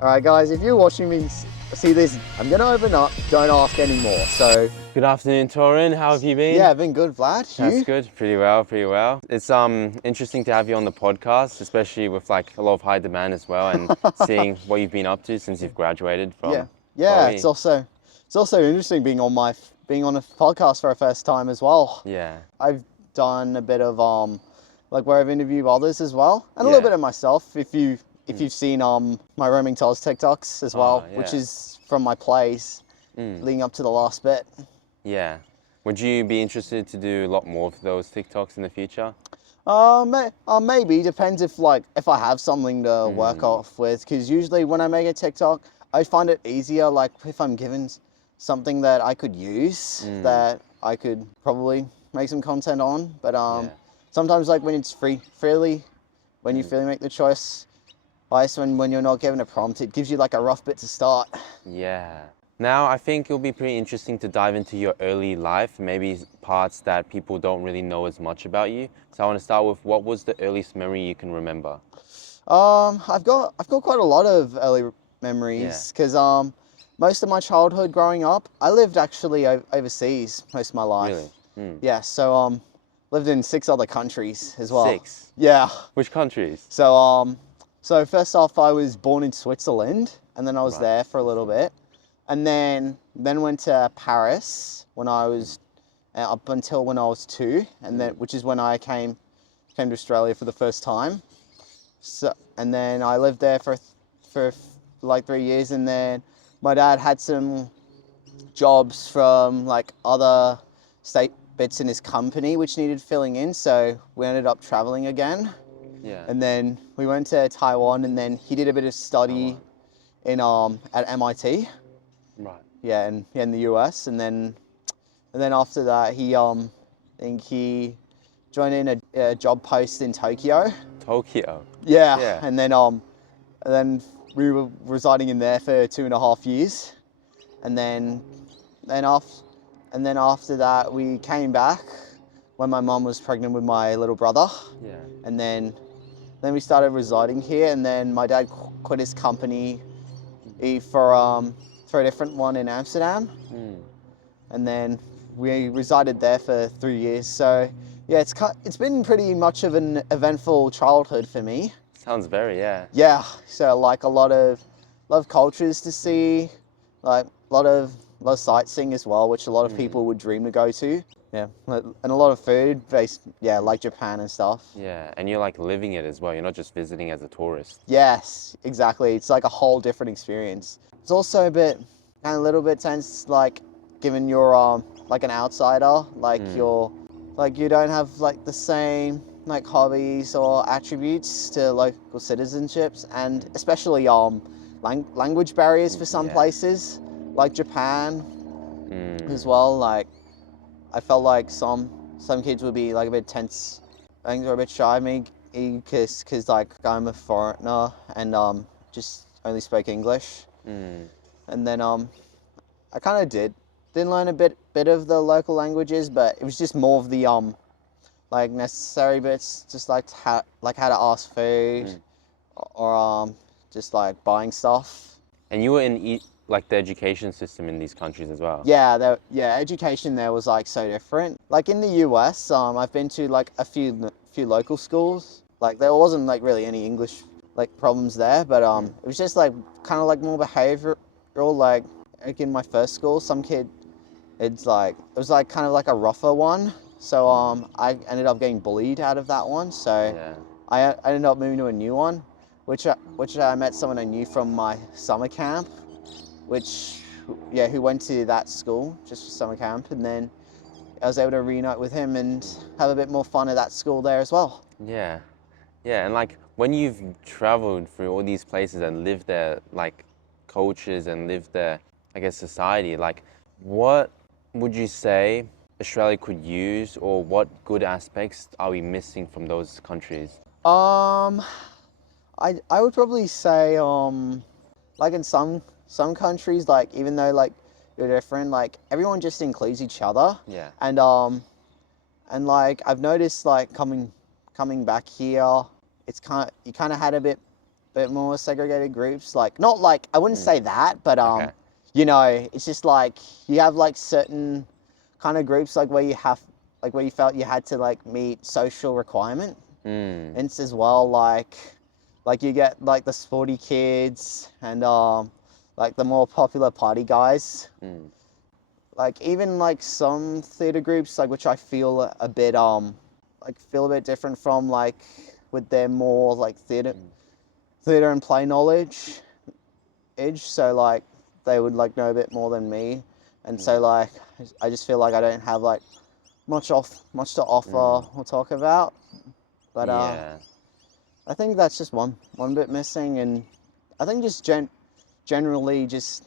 Alright guys, if you're watching me see this, I'm gonna open up, don't ask anymore. So Good afternoon, Torin. How have you been? yeah, I've been good, Vlad. You? That's good. Pretty well, pretty well. It's interesting to have you on the podcast, especially with like a lot of high demand as well, and seeing what you've been up to since you've graduated Yeah. from Yeah, OE. it's also interesting being on a podcast for a first time as well. Yeah. I've done a bit of like where I've interviewed others as well, and a Yeah. little bit of myself. If you've seen my roaming tours TikToks as well, which yeah. is from my plays leading up to the last bit. Yeah. Would you be interested to do a lot more of those TikToks in the future? Maybe depends if I have something to work off with, because usually when I make a TikTok, I find it easier like if I'm given something that I could use that I could probably make some content on. But sometimes like when it's freely when you freely make the choice, when you're not given a prompt, it gives you like a rough bit to start. Yeah. Now, I think it'll be pretty interesting to dive into your early life, maybe parts that people don't really know as much about you. So I want to start with, what was the earliest memory you can remember? I've got quite a lot of early memories, because most of my childhood growing up, I lived actually overseas most of my life. Really? Yeah, so lived in 6 other countries as well. 6? Yeah. Which countries? So first off, I was born in Switzerland, and then I was there for a little bit, and then went to Paris when I was up until when I was 2, and then which is when I came to Australia for the first time. So and then I lived there for like 3 years, and then my dad had some jobs from like other state bits in his company which needed filling in, so we ended up traveling again. Yeah. And then we went to Taiwan, and then he did a bit of study in at MIT. Right. Yeah, in the US, and then after that he I think he joined in a job post in Tokyo. Tokyo. Yeah, Yeah. and then we were residing in there for 2.5 years, and then after that we came back when my mum was pregnant with my little brother. Yeah. And then we started residing here, and then my dad quit his company for a different one in Amsterdam. And then we resided there for 3 years. So yeah, it's been pretty much of an eventful childhood for me. Sounds very, yeah. Yeah, so like a lot of cultures to see, like a lot of sightseeing as well, which a lot of people would dream to go to. Yeah, and a lot of food based, like Japan and stuff. Yeah, and you're like living it as well. You're not just visiting as a tourist. Yes, exactly. It's like a whole different experience. It's also a little bit tense, like given you're like an outsider, like you don't have like the same like hobbies or attributes to local citizenships, and especially language barriers for some places, like Japan as well. Like I felt like some kids would be like a bit tense. I think they're a bit shy of me because like I'm a foreigner and just only spoke English. And then I kind of didn't learn a bit of the local languages, but it was just more of the like necessary bits, just like how to ask food or just like buying stuff. And you were in like the education system in these countries as well. Yeah, education there was like so different. Like in the US, I've been to like a few local schools. Like there wasn't like really any English like problems there, but it was just like kind of like more behavioral. Like in my first school, some kid, it was like kind of like a rougher one. So I ended up getting bullied out of that one. So I ended up moving to a new one, which I met someone I knew from my summer camp, who went to that school just for summer camp, and then I was able to reunite with him and have a bit more fun at that school there as well. Yeah, yeah, and like when you've traveled through all these places and lived there, like cultures and lived there, I guess society, like what would you say Australia could use, or what good aspects are we missing from those countries? I would probably say like in some countries, like even though like you're different, like everyone just includes each other. Yeah. And like I've noticed like coming back here, you kind of had a bit bit more segregated groups. Like not like I wouldn't say that, but Okay. you know, it's just like you have like certain kind of groups like where you have like where you felt you had to like meet social requirement. Mm. And it's as well like you get like the sporty kids and like the more popular party guys. Mm. Like even like some theater groups like which I feel a bit like feel a bit different from like with their more like theater and play knowledge edge, so like they would like know a bit more than me, and so like I just feel like I don't have like much to offer or talk about, but Yeah. I think that's just one bit missing, and I think just generally just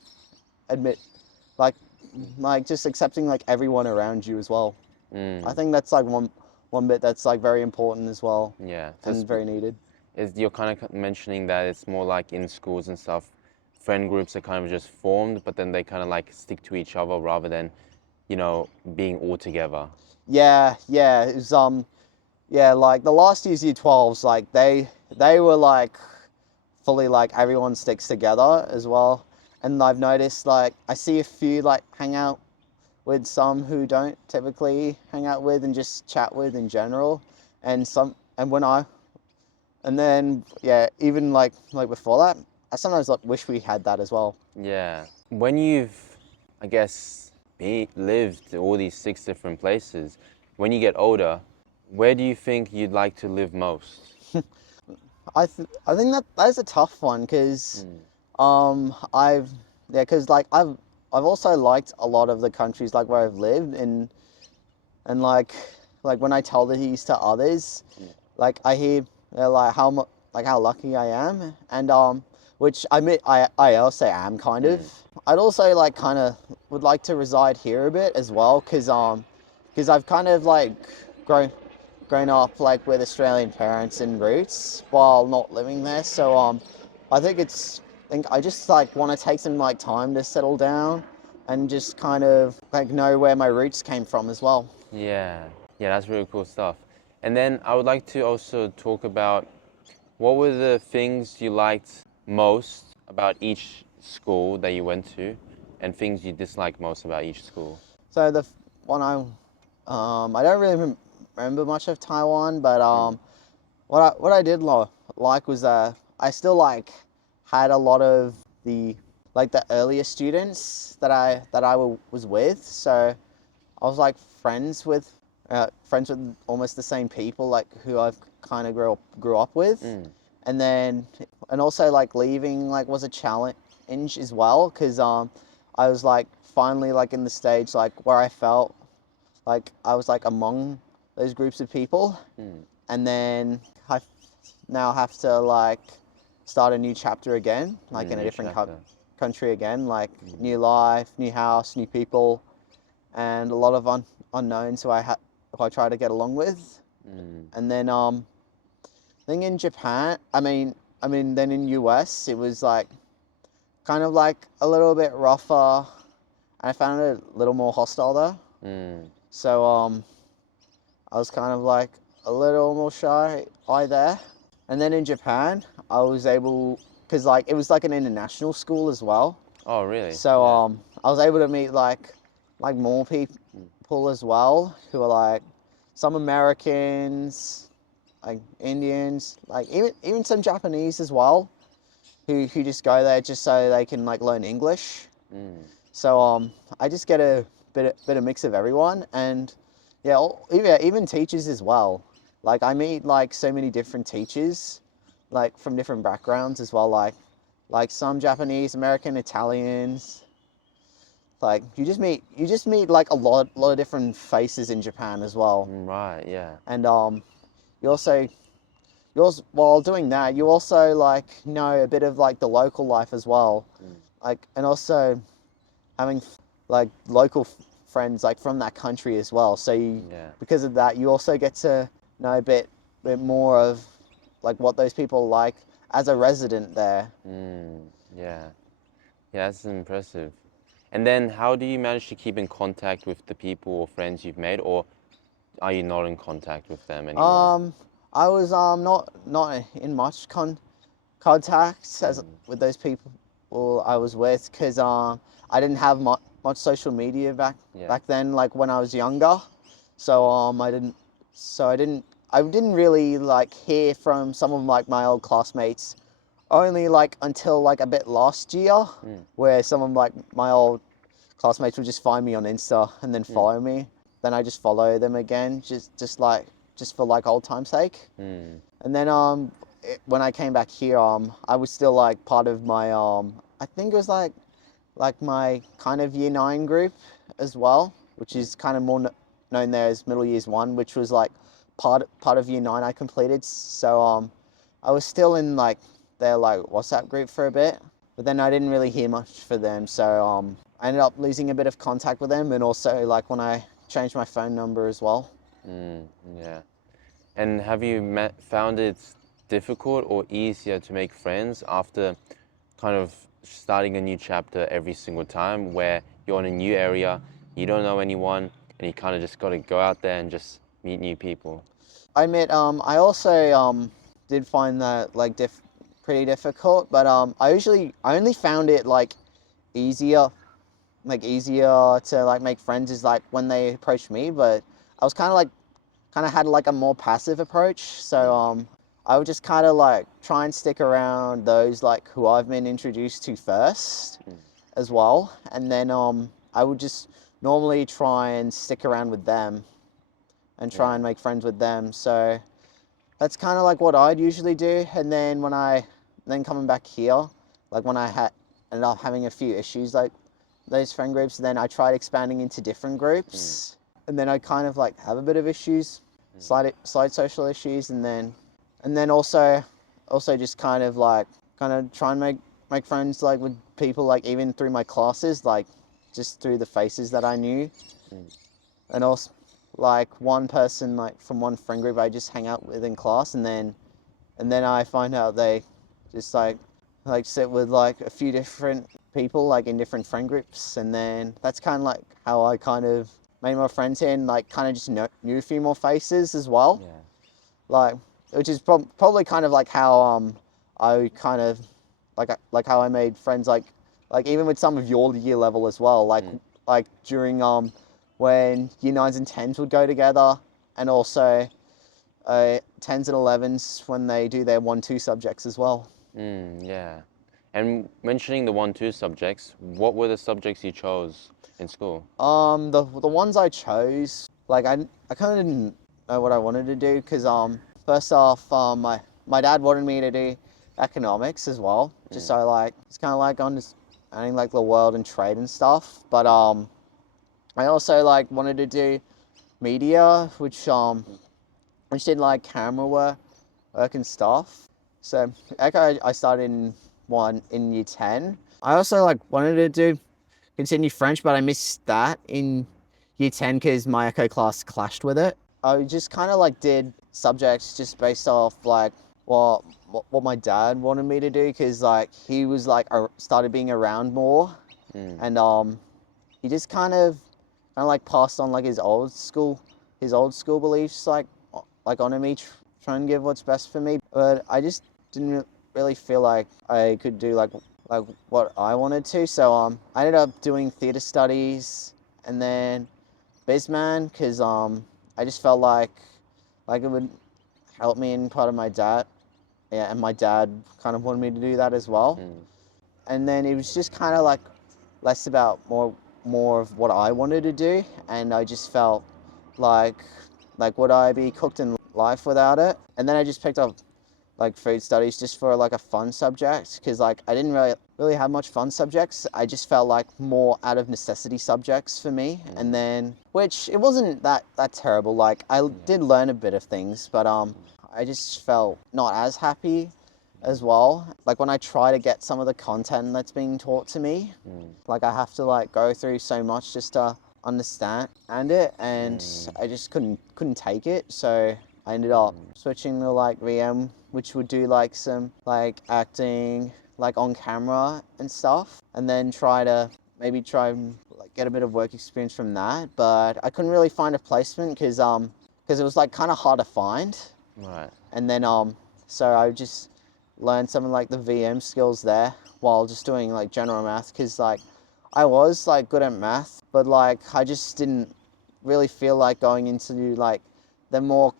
admit like just accepting like everyone around you as well. I think that's like one bit that's like very important as well. Yeah. And very needed. Is you're kind of mentioning that it's more like in schools and stuff, friend groups are kind of just formed, but then they kind of like stick to each other rather than, you know, being all together. Yeah, it was yeah, like the last year's year 12s, like they were like fully like everyone sticks together as well. And I've noticed like I see a few like hang out with some who don't typically hang out with and just chat with in general. And then yeah, even like before that, I sometimes like wish we had that as well. Yeah. When you've, I guess, lived all these 6 different places, when you get older, where do you think you'd like to live most? I think that's a tough one because because like I've also liked a lot of the countries like where I've lived, and like when I tell these to others, like I hear they're like how lucky I am, and which I admit I also am kind of. I'd also like kind of would like to reside here a bit as well because I've kind of like grown up like with Australian parents and roots while not living there. So I think I just like want to take some like time to settle down and just kind of like know where my roots came from as well. Yeah. Yeah, that's really cool stuff. And then I would like to also talk about what were the things you liked most about each school that you went to and things you disliked most about each school? So the one I don't really remember much of Taiwan, but what I did like was I still like had a lot of the like the earlier students that I was with. So I was like friends with almost the same people like who I've kind of grew up with, and also like leaving like was a challenge as well because I was like finally like in the stage like where I felt like I was like among those groups of people, and then I now have to like start a new chapter again, like in a different country again, like new life, new house, new people, and a lot of unknowns who I try to get along with. And then I think in Japan, I mean then in US it was like kind of like a little bit rougher. I found it a little more hostile there. So I was kind of like a little more shy there. And then in Japan, I was able, because like it was like an international school as well. Oh, really? So I was able to meet like more people as well who are like some Americans, like Indians, like even some Japanese as well, who just go there just so they can like learn English. So I just get a bit of mix of everyone, and yeah, even teachers as well. Like I meet like so many different teachers, like from different backgrounds as well. Like some Japanese, American, Italians. Like you just meet like a lot of different faces in Japan as well. Right, yeah. And while doing that, you also like know a bit of like the local life as well. Like and also having like local friends like from that country as well. So because of that, you also get to know a bit more of like what those people like as a resident there. Yeah. Yeah, that's impressive. And then how do you manage to keep in contact with the people or friends you've made, or are you not in contact with them anymore? I was not in much contacts as with those people I was with, because I didn't have much social media back then, like when I was younger. So I didn't really like hear from some of like my old classmates only like until like a bit last year, where some of like my old classmates would just find me on Insta and then follow me. Then I just follow them again, just for like old time's sake. And then when I came back here, I was still like part of my I think it was like my kind of year 9 group as well, which is kind of more known there as middle years 1, which was like part of year 9 I completed. So I was still in like their like WhatsApp group for a bit, but then I didn't really hear much for them. So I ended up losing a bit of contact with them, and also like when I changed my phone number as well. Yeah. And have you found it difficult or easier to make friends after kind of starting a new chapter every single time, where you're in a new area, you don't know anyone, and you kind of just got to go out there and just meet new people? I admit, I also did find that like pretty difficult, but I only found it like easier to like make friends is like when they approached me. But I was kind of had like a more passive approach, so I would just kind of like try and stick around those like who I've been introduced to first as well, and then I would just normally try and stick around with them and try and make friends with them. So that's kind of like what I'd usually do. And then coming back here, like when I ended up having a few issues like those friend groups, then I tried expanding into different groups, and then I kind of like have a bit of issues, slight social issues, and then also just kind of try and make friends like with people like even through my classes, like just through the faces that I knew. And also like one person like from one friend group I just hang out with in class, and then I find out they just like sit with like a few different people like in different friend groups, and then that's kind of like how I kind of made my friends here, and like kind of just knew a few more faces as well. Like, which is probably kind of like how I kind of like how I made friends like even with some of your year level as well, like during when year 9s and 10s would go together, and also 10s and 11s when they do their 1-2 subjects as well. Yeah. And mentioning the 1-2 subjects, what were the subjects you chose in school? The ones I chose, like I kind of didn't know what I wanted to do, because first off, my dad wanted me to do economics as well, just so like it's kind of like understanding like the world and trade and stuff. But I also like wanted to do media, which did like camera work and stuff. So Echo I started in year 10. I also like wanted to continue French, but I missed that in year 10 because my Echo class clashed with it. I just kind of like did subjects just based off like what my dad wanted me to do, because like he was like started being around more, and he just kind of like passed on like his old school beliefs like onto me, trying to give what's best for me. But I just didn't really feel like I could do like what I wanted to. So I ended up doing theatre studies and then Bizman, because I just felt like it would help me in part of my dad. Yeah, and my dad kind of wanted me to do that as well. And then it was just kind of like less about more of what I wanted to do, and I just felt like would I be cooked in life without it? And then I just picked up like food studies just for like a fun subject, because like I didn't really have much fun subjects. I just felt like more out of necessity subjects for me. And then, which it wasn't that terrible. Like I did learn a bit of things, but I just felt not as happy as well. Like when I try to get some of the content that's being taught to me, like I have to like go through so much just to understand it, and I just couldn't take it. So I ended up switching to like VM, which would do like some like acting like on camera and stuff, and then try and like get a bit of work experience from that. But I couldn't really find a placement because it was like kind of hard to find. Right. And then so I just learn some of like the VM skills there while just doing like general math, because like I was like good at math, but like I just didn't really feel like going into like the more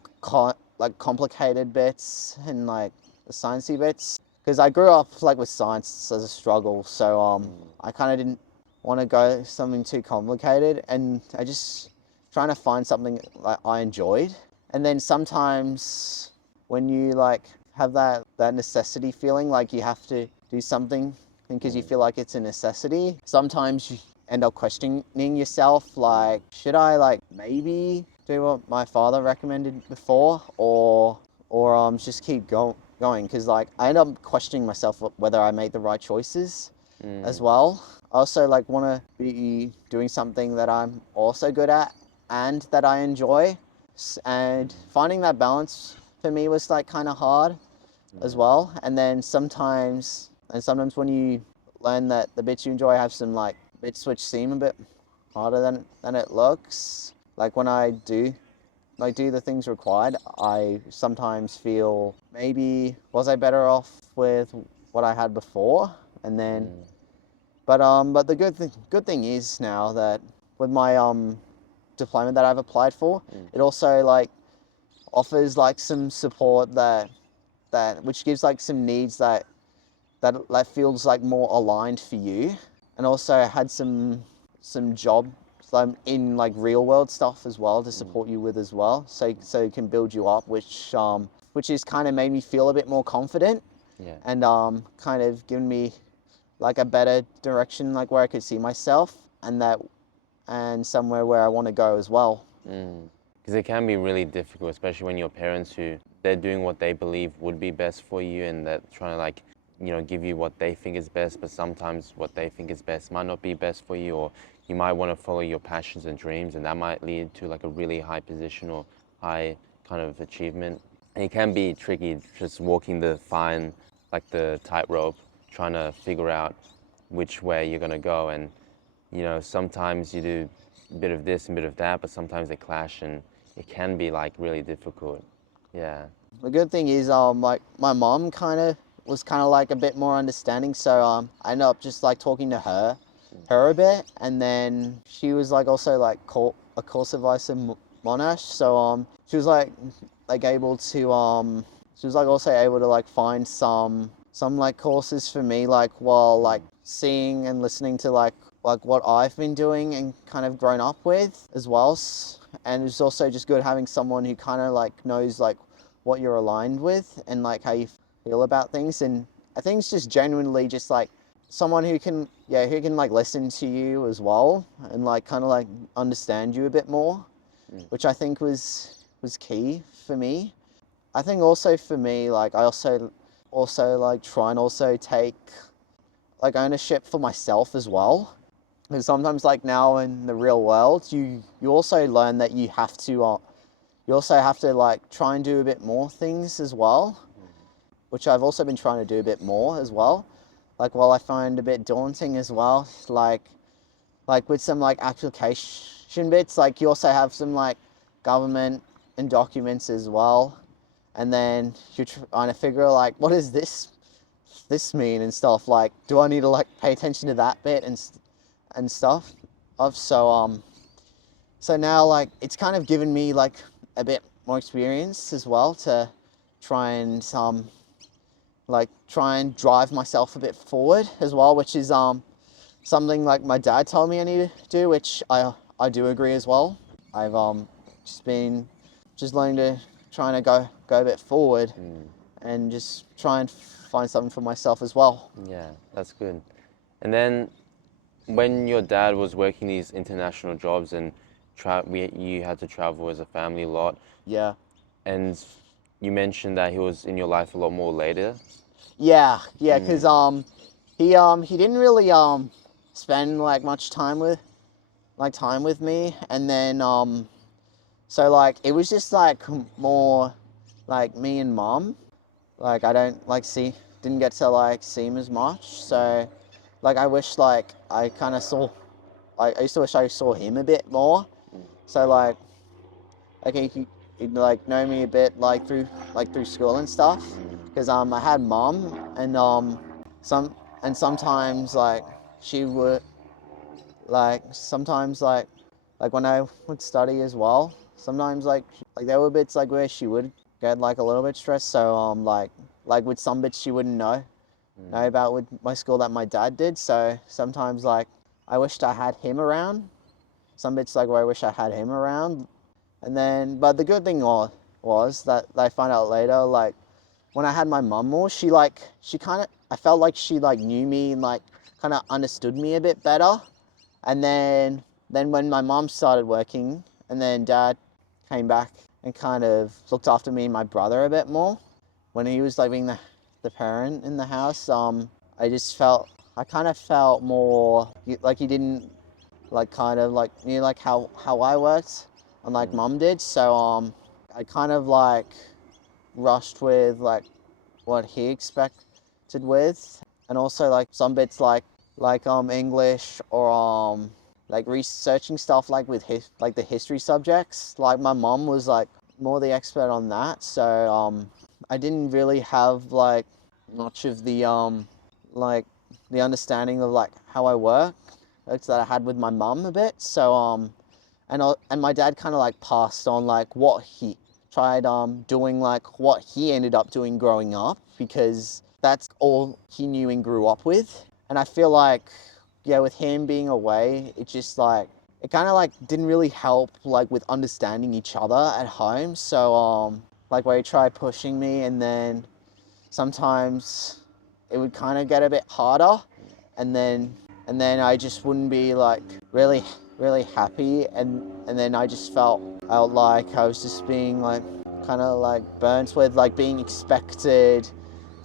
complicated bits and like the sciencey bits, because I grew up like with science as a struggle, so I kind of didn't want to go something too complicated, and I just trying to find something like I enjoyed. And then sometimes when you like have that necessity feeling like you have to do something because you feel like it's a necessity, sometimes you end up questioning yourself, like, should I like maybe do what my father recommended before, or just keep going, because like I end up questioning myself whether I made the right choices as well. I also like want to be doing something that I'm also good at and that I enjoy, and finding that balance for me was like kind of hard as well. And then sometimes when you learn that the bits you enjoy have some like bits which seem a bit harder than it looks, like when I do the things required, I sometimes feel maybe was I better off with what I had before. And then but the good thing is now that with my diploma that I've applied for, it also like offers like some support that which gives like some needs that feels like more aligned for you, and also had some jobs in like real world stuff as well to support you with as well, so it can build you up, which is kind of made me feel a bit more confident, and kind of given me like a better direction, like where I could see myself, and somewhere where I want to go as well. Because it can be really difficult, especially when your parents they're doing what they believe would be best for you, and they're trying to like, give you what they think is best, but sometimes what they think is best might not be best for you, or you might want to follow your passions and dreams, and that might lead to like a really high position or high kind of achievement. And it can be tricky just walking the tightrope, trying to figure out which way you're going to go. And sometimes you do a bit of this and a bit of that, but sometimes they clash, and it can be like really difficult. Yeah. The good thing is like my mom was like a bit more understanding, so I ended up just like talking to her a bit, and then she was like also like a course advisor Monash, so she was like able to she was like also able to like find some like courses for me, like while like seeing and listening to like what I've been doing and kind of grown up with as well. And it's also just good having someone who kind of like knows like what you're aligned with and like how you feel about things. And I think it's just genuinely just like someone who can like listen to you as well and like kind of like understand you a bit more, which I think was key for me. I think also for me, like I also like try and also take like ownership for myself as well. Because sometimes like now in the real world, you also learn that you also have to like try and do a bit more things as well, which I've also been trying to do a bit more as well. Like while I find a bit daunting as well, like with some like application bits, like you also have some like government and documents as well. And then you're trying to figure out like, what does this mean and stuff, like, do I need to like pay attention to that bit and stuff so now like it's kind of given me like a bit more experience as well to try and drive myself a bit forward as well, which is something like my dad told me I need to do, which I do agree as well. I've just been learning to trying to go a bit forward and just try and find something for myself as well. Yeah, that's good. And then when your dad was working these international jobs and you had to travel as a family a lot. Yeah. And you mentioned that he was in your life a lot more later. Yeah, because he didn't really spend like much time with me, and then so like it was just like more like me and mom. Like I didn't get to like see him as much, so like I wish like I kind of saw, I used to wish I saw him a bit more. So like he'd like know me a bit like through school and stuff, because I had mum, and sometimes like she would sometimes like when I would study as well, sometimes like there were bits like where she would get like a little bit stressed, so like with some bits she wouldn't know about with my school that my dad did, so sometimes like I wished I had him around. Some bits like where I wish I had him around. And then, but the good thing was that I found out later, like when I had my mum more, she kind of, I felt like she like knew me and like kind of understood me a bit better. And then when my mum started working and then dad came back and kind of looked after me and my brother a bit more, when he was like being the parent in the house, I kind of felt more like he didn't like kind of like knew like how I worked and like mum did. So I kind of like rushed with like what he expected with, and also like some bits like English or like researching stuff like with like the history subjects. Like my mum was like more the expert on that, so I didn't really have like much of the like the understanding of like how I work that I had with my mum a bit. So and my dad kind of like passed on like what he tried doing, like what he ended up doing growing up, because that's all he knew and grew up with. And I feel like, yeah, with him being away, it just like it kind of like didn't really help like with understanding each other at home. So like where he tried pushing me, and then sometimes it would kind of get a bit harder, and then I just wouldn't be like really happy, and then I just felt like I was just being like kind of like burnt with like being expected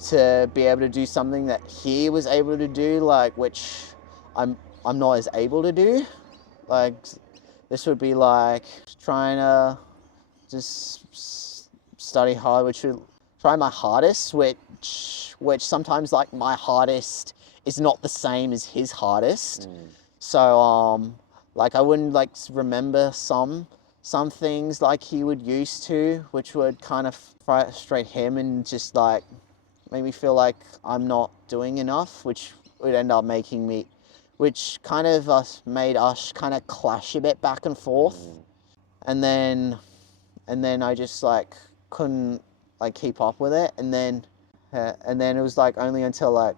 to be able to do something that he was able to do, like which I'm not as able to do. Like this would be like trying to just study hard, which would try my hardest, which sometimes like my hardest is not the same as his hardest. So like I wouldn't like remember some things like he would used to, which would kind of frustrate him and just like make me feel like I'm not doing enough, which would end up making me, which kind of made us kind of clash a bit back and forth. And then I just like couldn't like keep up with it, and then it was like only until like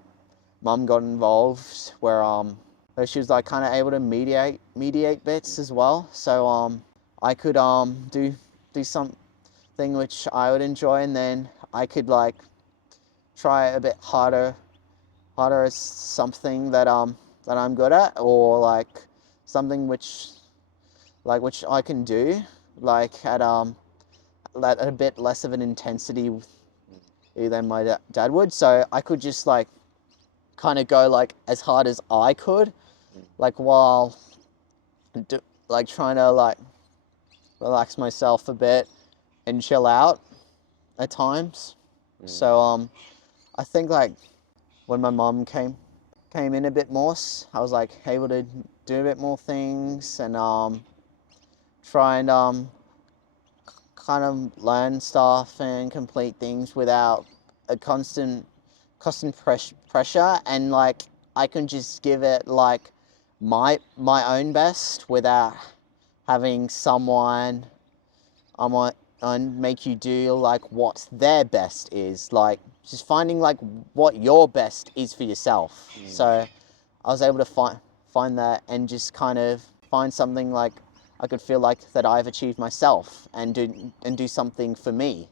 mum got involved where she was like kind of able to mediate bits as well, so I could do something which I would enjoy, and then I could like try a bit harder at something that I'm good at, or like something which I can do like at a bit less of an intensity than my dad would. So I could just like kind of go like as hard as I could, like while like trying to like relax myself a bit and chill out at times. So I think like when my mum came in a bit more, I was like able to do a bit more things and try and kind of learn stuff and complete things without a constant pressure, and like I can just give it like my own best without having someone and make you do like what their best is, like just finding like what your best is for yourself. So I was able to find that and just kind of find something like I could feel like that I've achieved myself and do something for me,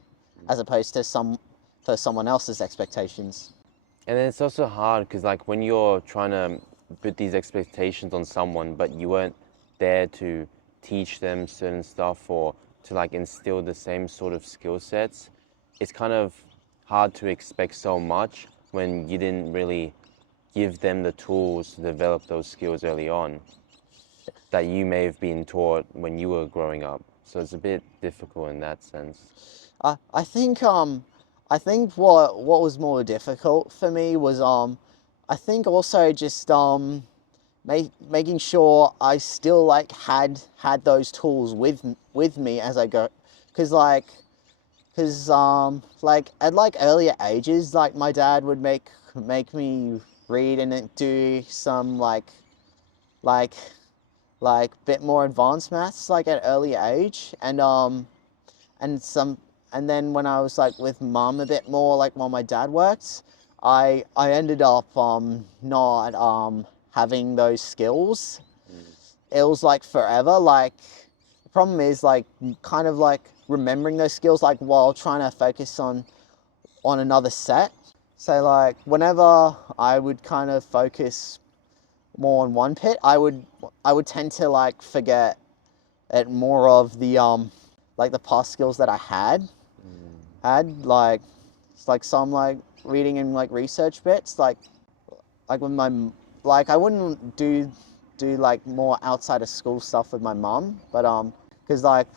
as opposed to someone else's expectations. And then it's also hard because like when you're trying to put these expectations on someone, but you weren't there to teach them certain stuff or to like instill the same sort of skill sets, it's kind of hard to expect so much when you didn't really give them the tools to develop those skills early on that you may have been taught when you were growing up. So it's a bit difficult in that sense. I think what was more difficult for me was I think also just making sure I still like had those tools with me as I go, because Because like at like earlier ages, like my dad would make me read and do some like bit more advanced maths like at earlier age, and some and then when I was like with mum a bit more like while my dad worked, I ended up not having those skills. It was like forever. Like the problem is like kind of like remembering those skills like while trying to focus on another set. So like whenever I would kind of focus more on one pit, I would tend to like forget it more of the like the past skills that I had like it's like some like reading and like research bits like with my like I wouldn't do like more outside of school stuff with my mum, but because like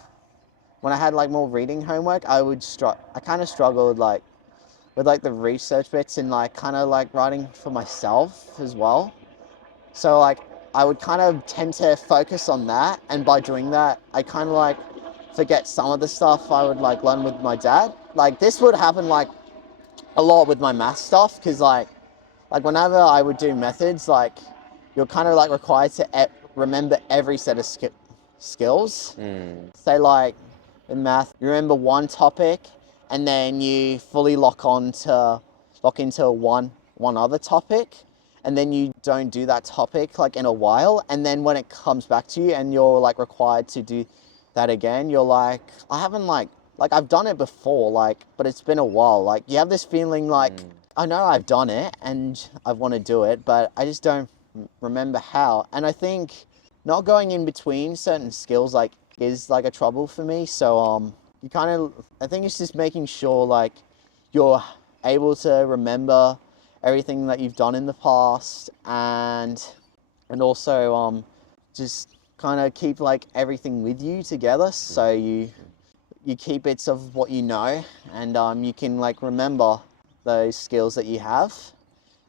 when I had like more reading homework, I kind of struggled like with like the research bits and like kind of like writing for myself as well. So like I would kind of tend to focus on that, and by doing that, I kind of like forget some of the stuff I would like learn with my dad. Like this would happen like a lot with my math stuff, because like whenever I would do methods, like you're kind of like required to remember every set of skills. Say like in math, you remember one topic, and then you fully lock into one other topic, and then you don't do that topic like in a while, and then when it comes back to you and you're like required to do that again, you're like, I haven't like I've done it before, like, but it's been a while. Like you have this feeling like I know I've done it and I want to do it, but I just don't remember how. And I think not going in between certain skills like is like a trouble for me. So you kind of, I think it's just making sure like you're able to remember everything that you've done in the past, and also just kind of keep like everything with you together, so you keep bits of what you know, and you can like remember those skills that you have,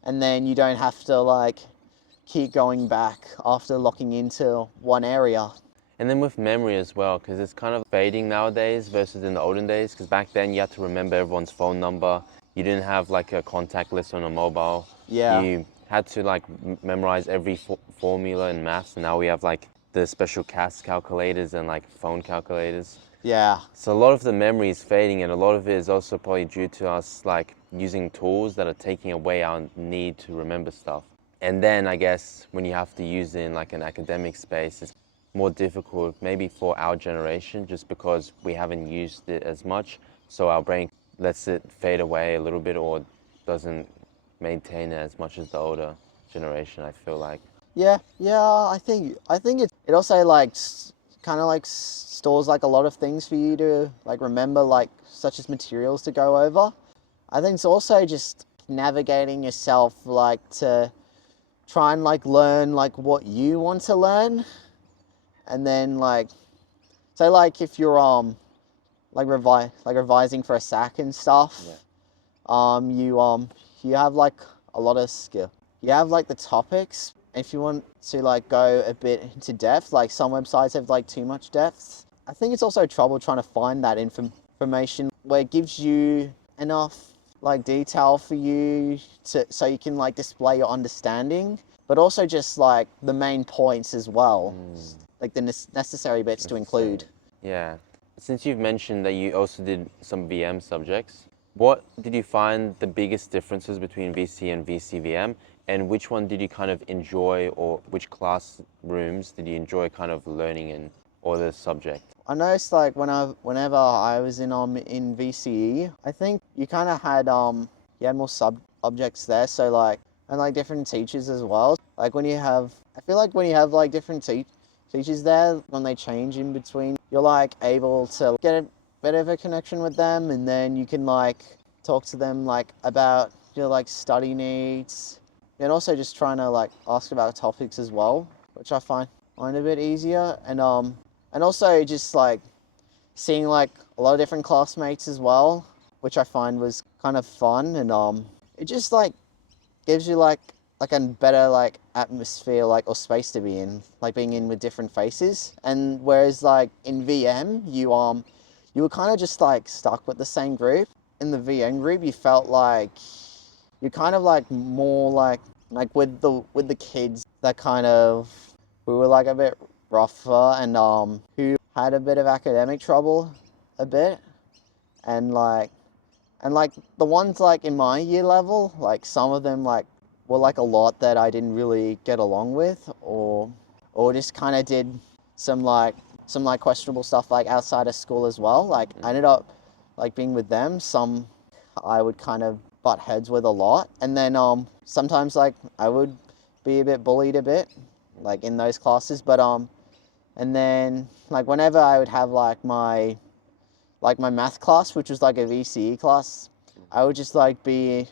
and then you don't have to like keep going back after locking into one area. And then with memory as well, because it's kind of fading nowadays versus in the olden days, because back then you had to remember everyone's phone number. You didn't have like a contact list on a mobile. Yeah. You had to like memorize every formula in maths, and now we have like the special CAS calculators and like phone calculators. Yeah. So a lot of the memory is fading, and a lot of it is also probably due to us like using tools that are taking away our need to remember stuff. And then I guess when you have to use it in like an academic space, it's more difficult maybe for our generation, just because we haven't used it as much. So our brain lets it fade away a little bit, or doesn't maintain it as much as the older generation, I feel like. Yeah, I think it also like kind of like stores like a lot of things for you to like remember, like such as materials to go over. I think it's also just navigating yourself like to try and like learn like what you want to learn, and then like say like if you're like revising for a SAC and stuff, you have like a lot of skill. You have like the topics. If you want to like go a bit into depth, like some websites have like too much depth. I think it's also trouble trying to find that information where it gives you enough like detail for you to, so you can like display your understanding, but also just like the main points as well, like the necessary bits to include. Yeah. Since you've mentioned that you also did some VM subjects, what did you find the biggest differences between VCE and VCE VM, and which one did you kind of enjoy, or which classrooms did you enjoy kind of learning in, or the subject? I noticed like whenever I was in VCE, I think you kind of had you had more subjects there, so like, and like different teachers as well. Like when you have, I feel like when you have like different teachers there, when they change in between, you're like able to get a bit of a connection with them, and then you can like talk to them like about your like study needs, and also just trying to like ask about topics as well, which I find a bit easier, and also just like seeing like a lot of different classmates as well, which I find was kind of fun, and it just like gives you like a better like atmosphere, like, or space to be in, like being in with different faces. And whereas like in VM, you were kind of just like stuck with the same group. In the VM group, you felt like you're kind of like more like with the kids that kind of who were like a bit rougher and who had a bit of academic trouble a bit, and like the ones like in my year level, like some of them like were like a lot that I didn't really get along with, or just kind of did some questionable stuff like outside of school as well. Like I ended up like being with them. Some I would kind of butt heads with a lot, and then sometimes like I would be a bit bullied a bit like in those classes, but and then like whenever I would have like my math class, which was like a VCE class, I would just like be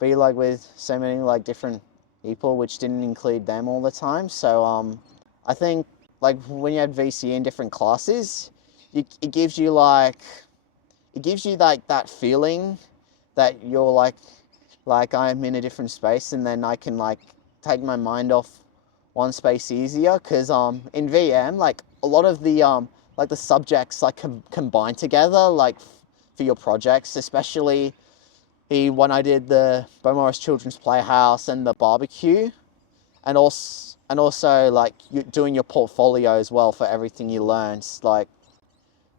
like with so many like different people, which didn't include them all the time. So I think like when you had VCE in different classes, it gives you like that feeling that you're like I'm in a different space, and then I can like take my mind off one space easier, because in VM like a lot of the like the subjects like combine together like for your projects, especially when I did the Beaumaris Children's Playhouse and the barbecue, and also like you doing your portfolio as well for everything you learned.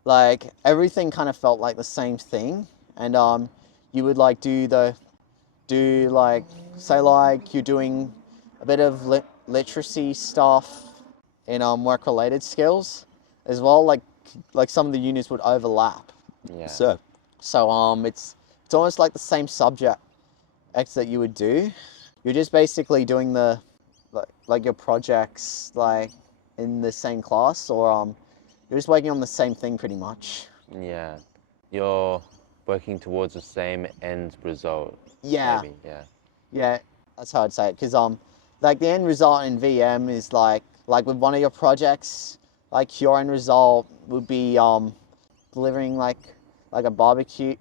Like everything kind of felt like the same thing, and you would like do like say like you're doing a bit of literacy stuff in work related skills as well. Like some of the units would overlap. Yeah. So it's almost like the same subject that you would do. You're just basically doing the like your projects like in the same class, or you're just working on the same thing pretty much. Yeah. You're working towards the same end result. Yeah. Maybe, yeah. Yeah, that's how I'd say it. Because like the end result in VM is like with one of your projects, like your end result would be delivering like a barbecue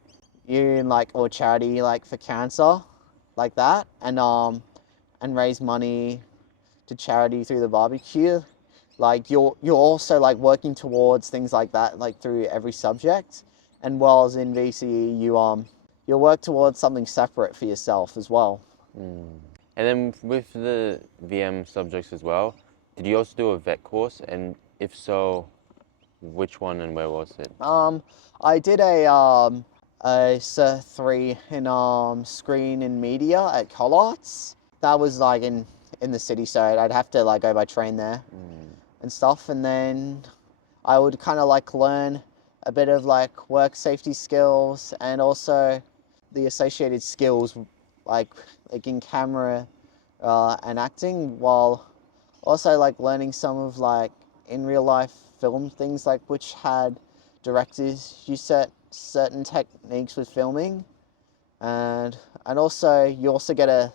like or charity like for cancer, like that, and raise money to charity through the barbecue. Like you're also like working towards things like that like through every subject, and whilst in VCE you'll work towards something separate for yourself as well. And then with the VM subjects as well, did you also do a vet course? And if so, which one and where was it? I did a Cert 3 in screen and media at Collarts. That was like in the city, so I'd have to like go by train there and stuff. And then I would kind of like learn a bit of like work safety skills, and also the associated skills like in camera and acting, while also like learning some of like in real life film things, like which had directors use certain techniques with filming, and also you also get a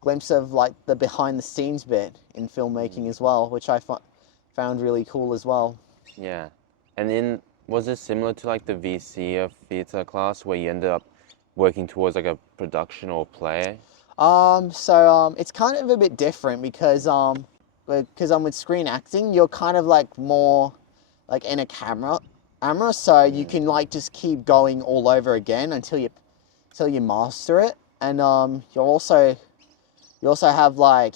glimpse of like the behind the scenes bit in filmmaking as well, which I found really cool as well. Yeah. And was it similar to like the VC of theatre class where you ended up working towards like a production or play? So it's kind of a bit different because with screen acting, you're kind of like more like in a camera, so you can like just keep going all over again until you master it. And you also have like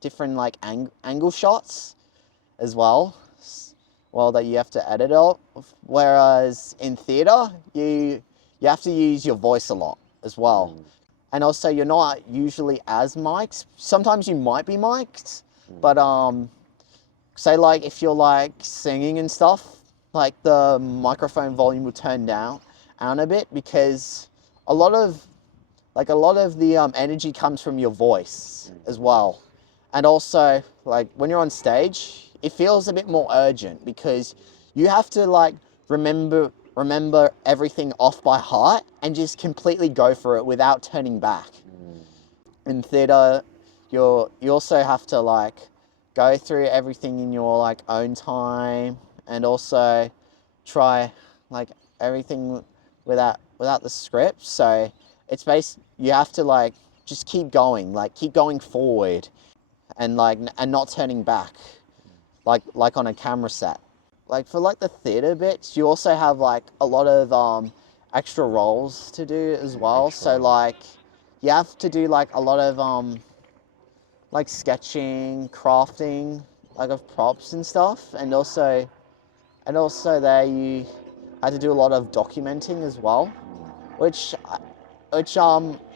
different like angle shots as well that you have to edit out. Whereas in theatre, you have to use your voice a lot as well. And also you're not usually as mic'd. Sometimes you might be mic'd, but say like if you're like singing and stuff, like the microphone volume will turn down a bit, because a lot of the energy comes from your voice as well. And also like when you're on stage, it feels a bit more urgent because you have to like remember everything off by heart and just completely go for it without turning back. In theatre, you also have to like go through everything in your like own time, and also try like everything without the script. So it's you have to like just keep going forward, and not turning back like on a camera set. for like the theatre bits, you also have like a lot of extra roles to do as well. Extra So roles. like you have to do like a lot of like sketching, crafting, like of props and stuff, and also there you had to do a lot of documenting as well, which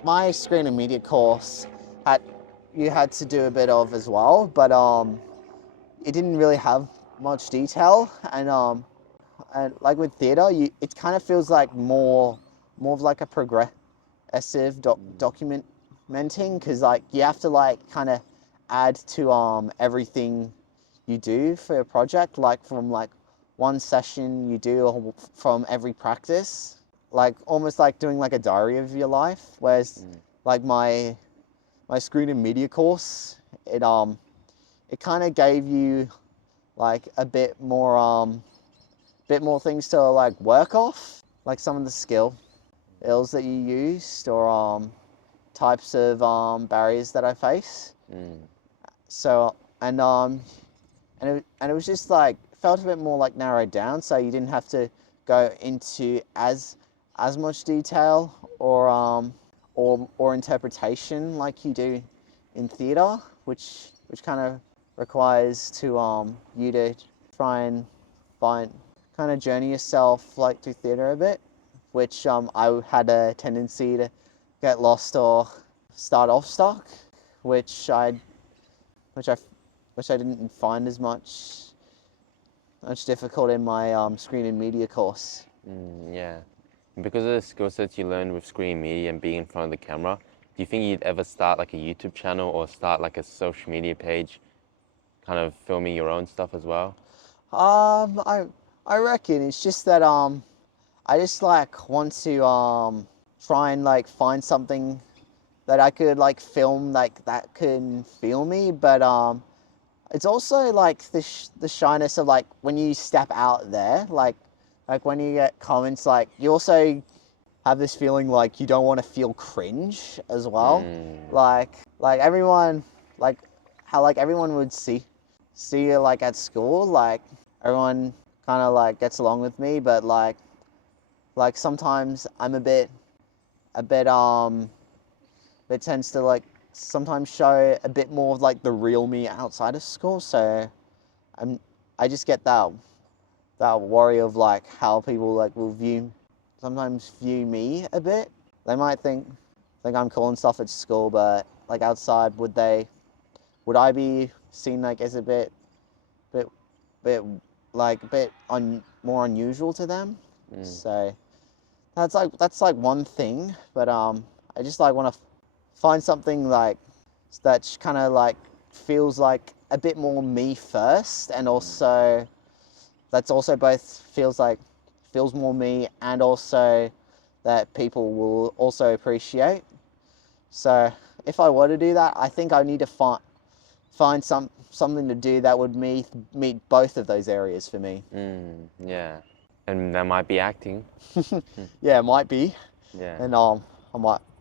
my screen and media course you had to do a bit of as well, but it didn't really have much detail, and like with theatre, it kind of feels like more of like a progressive documenting, because like you have to like kind of add to everything you do for a project, like from like one session you do from every practice, like almost like doing like a diary of your life. Whereas like my screen and media course, it kind of gave you like a bit more things to like work off, like some of the skills that you used, or types of barriers that I face. So and it was just like felt a bit more like narrowed down, so you didn't have to go into as much detail or interpretation like you do in theatre, which kind of requires to you to try and find kind of journey yourself like through theatre a bit, which I had a tendency to get lost or start off stuck, which I didn't find as much difficult in my screen and media course. Yeah. Because of the skill sets you learned with screen media and being in front of the camera, do you think you'd ever start like a YouTube channel or start like a social media page, kind of filming your own stuff as well? I reckon it's just that I just like want to try and like find something that I could like film like that can feel me, but it's also like the shyness of like when you step out there, like when you get comments, like you also have this feeling like you don't want to feel cringe as well. Like everyone, like how like everyone would see you like at school, like everyone kind of like gets along with me, but like sometimes I'm a bit it tends to like sometimes show a bit more of like the real me outside of school. So I just get that worry of like how people like will sometimes view me a bit. They might think I'm cool and stuff at school, but like outside, would I be seen like as a bit like a bit more unusual to them? So that's like one thing, but I just like want to find something like that kind of like feels like a bit more me first, and also that's also both feels more me, and also that people will also appreciate. So if I were to do that, I think I need to find something to do that would meet both of those areas for me. Yeah. And that might be acting. Yeah, it might be. Yeah. And I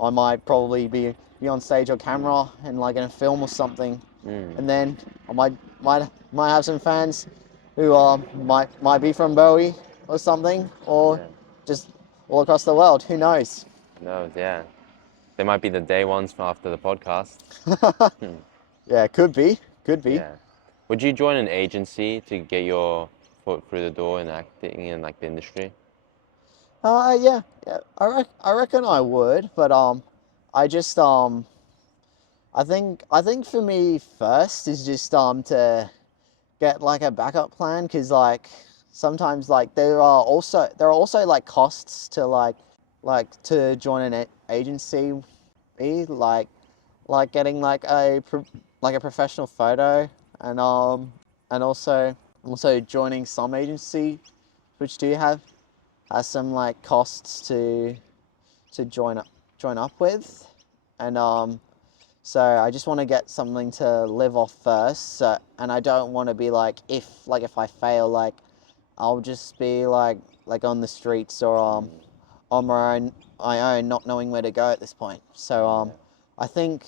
might probably be on stage or camera and like in a film or something. And then I might have some fans who might be from Bowie or something, or just all across the world. Who knows? Who knows? Yeah. They might be the day ones for after the podcast. Yeah, could be. Yeah. Would you join an agency to get your foot through the door in acting in like the industry? Yeah. I reckon I would, but I just I think for me first is just to get like a backup plan, because like sometimes like there are also like costs to like to join an agency, like getting like a professional photo, and also joining some agency which do has some like costs to join up with, and so I just want to get something to live off first. So, and I don't want to be like if I fail, like I'll just be like on the streets or on my own, not knowing where to go at this point. So I think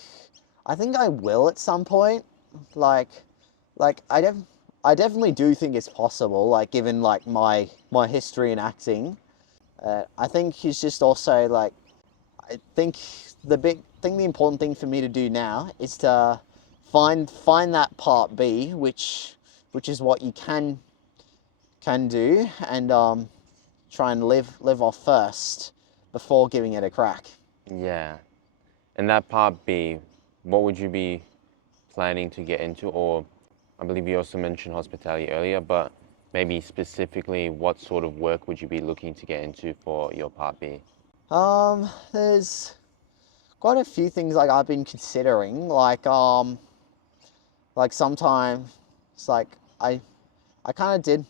I will at some point. Like I don't I definitely do think it's possible, like given like my history in acting. I think it's just also like, I think the important thing for me to do now is to find that part B, which is what you can do, and try and live off first before giving it a crack. Yeah. And that part B, what would you be planning to get into? Or I believe you also mentioned hospitality earlier, but maybe specifically what sort of work would you be looking to get into for your part B? There's quite a few things like I've been considering, like sometimes it's like I kind of did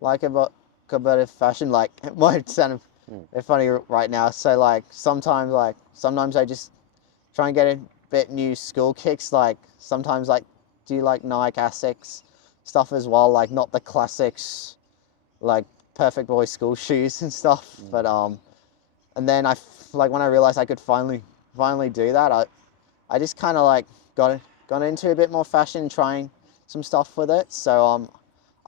like a bit of fashion, like it might sound a bit funny right now. So like sometimes I just try and get a bit new school kicks, like sometimes like do like Nike Asics stuff as well, like not the classics like perfect boy school shoes and stuff, but and then like when I realized I could finally do that, I just kind of like got into a bit more fashion, trying some stuff with it. So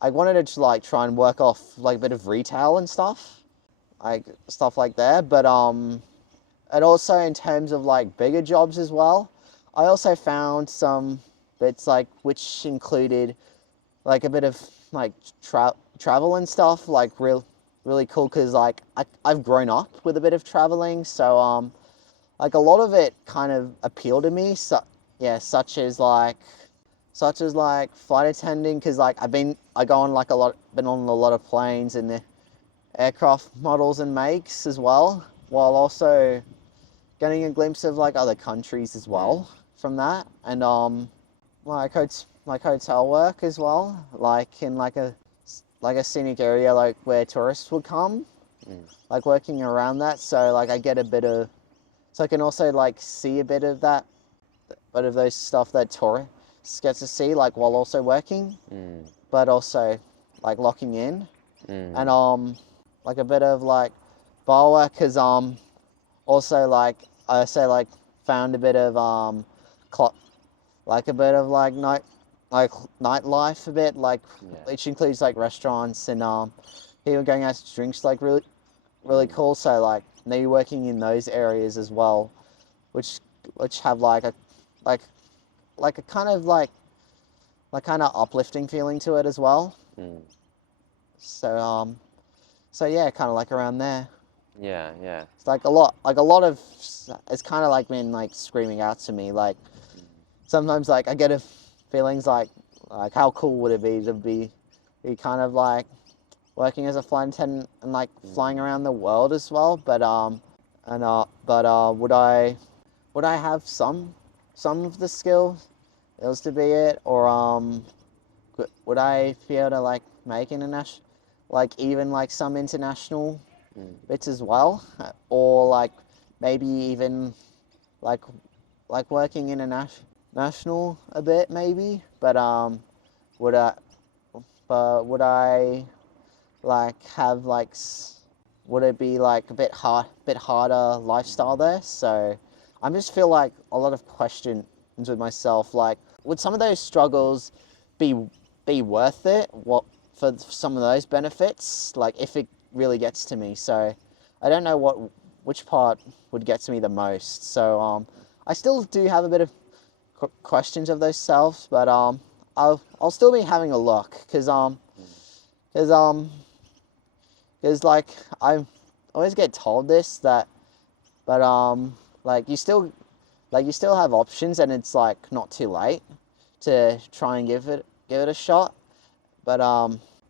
I wanted to like try and work off like a bit of retail and stuff, like stuff like that. But and also in terms of like bigger jobs as well, I also found some bits like which included like a bit of like travel and stuff, like really cool, because like I've grown up with a bit of traveling, so like a lot of it kind of appealed to me. So yeah, such as like flight attending, because like I go on like been on a lot of planes and the aircraft models and makes as well, while also getting a glimpse of like other countries as well from that, and like hotel work as well, like in like a scenic area like where tourists would come, like working around that. So like I get a bit of, so I can also like see a bit of that, bit of those stuff that tourists get to see, like while also working, but also like locking in, and like a bit of like bar work, because also like I say like found a bit of like a bit of like nightlife a bit, like which includes like restaurants and people going out to drinks, like really cool. So like maybe working in those areas as well, which have like a like a kind of like kind of uplifting feeling to it as well. So so yeah, kind of like around there. Yeah, yeah. It's like a lot of, it's kind of like been like screaming out to me, like sometimes like I get a feelings like how cool would it be to be kind of like working as a flight attendant and like flying around the world as well, but would I have some of the skills to be it, or would I be able to like make international, like even like some international bits as well, or like maybe even like working international a bit maybe, but would I would I like have like would it be like a bit harder lifestyle there? So I just feel like a lot of questions with myself, like would some of those struggles be worth it, what for some of those benefits, like if it really gets to me? So I don't know which part would get to me the most. So I still do have a bit of questions of those selves, but I'll still be having a look, because like I always get told this, that but like you still have options, and it's like not too late to try and give it a shot, but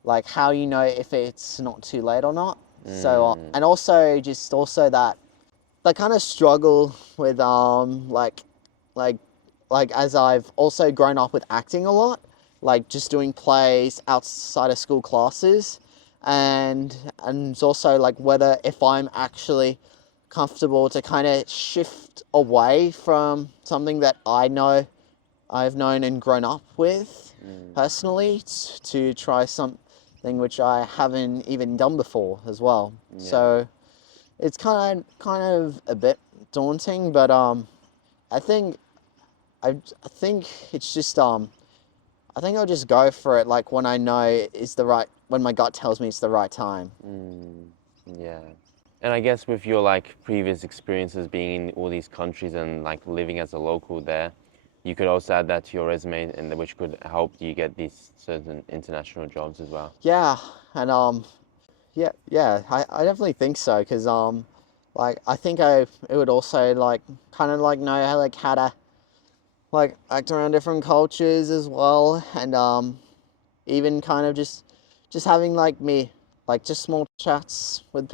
like how you know if it's not too late or not. So and also that kind of struggle with like as I've also grown up with acting a lot, like just doing plays outside of school classes, and it's also like whether if I'm actually comfortable to kind of shift away from something that I've known and grown up with personally, to try something which I haven't even done before as well. Yeah. So it's kind of a bit daunting, but I think it's just I think I'll just go for it like when I know when my gut tells me it's the right time. Yeah. And I guess with your like previous experiences being in all these countries and like living as a local there, you could also add that to your resume, and which could help you get these certain international jobs as well. Yeah, and yeah, I definitely think so, because like I think it would also like kind of like know how to like act around different cultures as well, and even kind of just having like just small chats with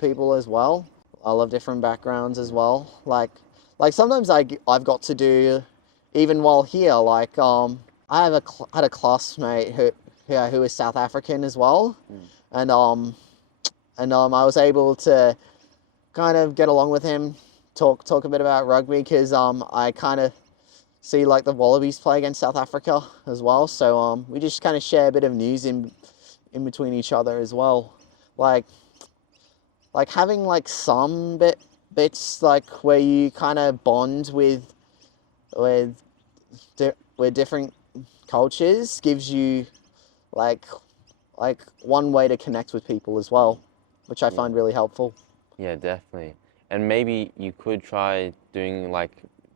people as well. I love different backgrounds as well. Like sometimes I've got to do, even while here, like I had a classmate who was South African as well, and I was able to kind of get along with him, talk a bit about rugby, because I kind of see like the Wallabies play against South Africa as well. So we just kind of share a bit of news in between each other as well. Like having like some bits like where you kind of bond with different cultures gives you like one way to connect with people as well, which I find really helpful. Yeah, definitely. And maybe you could try doing like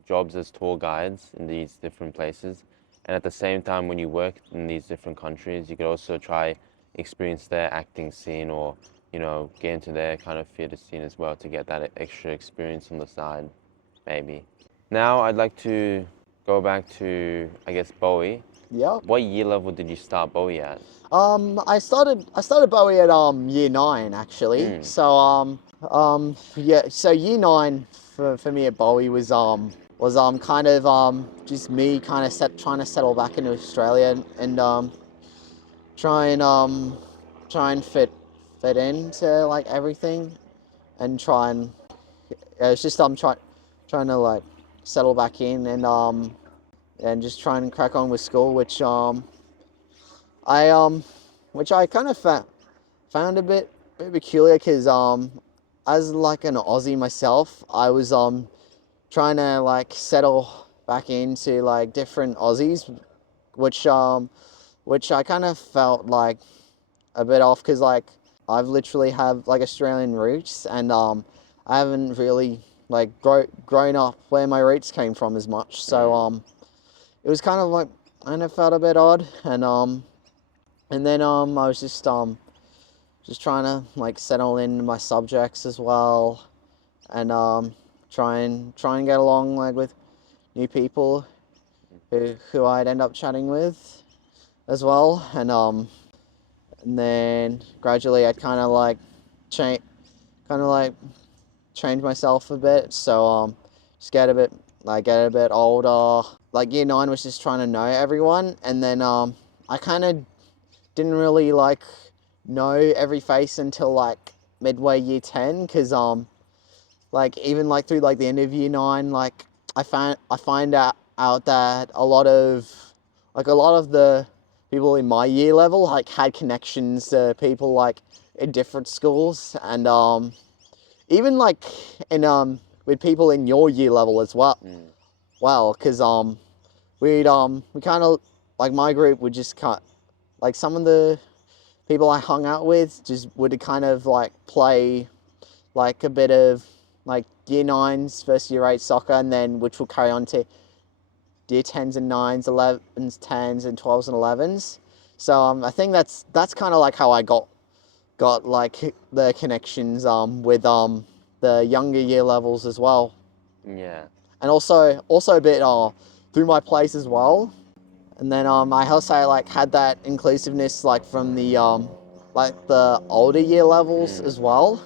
jobs as tour guides in these different places. And at the same time, when you work in these different countries, you could also try experience their acting scene, or, get into their kind of theatre scene as well to get that extra experience on the side, maybe. Now I'd like to go back to, I guess, Bowie. Yeah. What year level did you start Bowie at? I started Bowie at year 9 actually. So yeah, so year 9 for me at Bowie was kind of just me kind of trying to settle back into Australia, and try and fit into like everything, and try and it's just trying to like settle back in, and just trying to crack on with school, I which I kind of found a bit peculiar, because as like an Aussie myself, I was trying to like settle back into like different Aussies, which I kind of felt like a bit off, because like I've literally have like Australian roots, and I haven't really like grown up where my roots came from as much. So it was kind of like, I kind of felt a bit odd, and then I was just trying to like settle in my subjects as well, and try and get along like with new people who I'd end up chatting with as well, and then gradually I'd kind of like change myself a bit. So just get a bit older. Like year 9 was just trying to know everyone, and then I kind of didn't really like know every face until like midway year 10, because like even like through like the end of year 9, like I find out that a lot of the people in my year level like had connections to people like in different schools, and even like in with people in your year level as well. Well, because we kind of like, my group would just cut like some of the people I hung out with just would kind of like play like a bit of like year 9s versus year 8 soccer, and then which will carry on to year 10s and 9s, 11s, 10s and 12s and 11s. So I think that's kind of like how I got like the connections with the younger year levels as well. Yeah. And also a bit through my place as well. And then I also like had that inclusiveness like from the like the older year levels as well,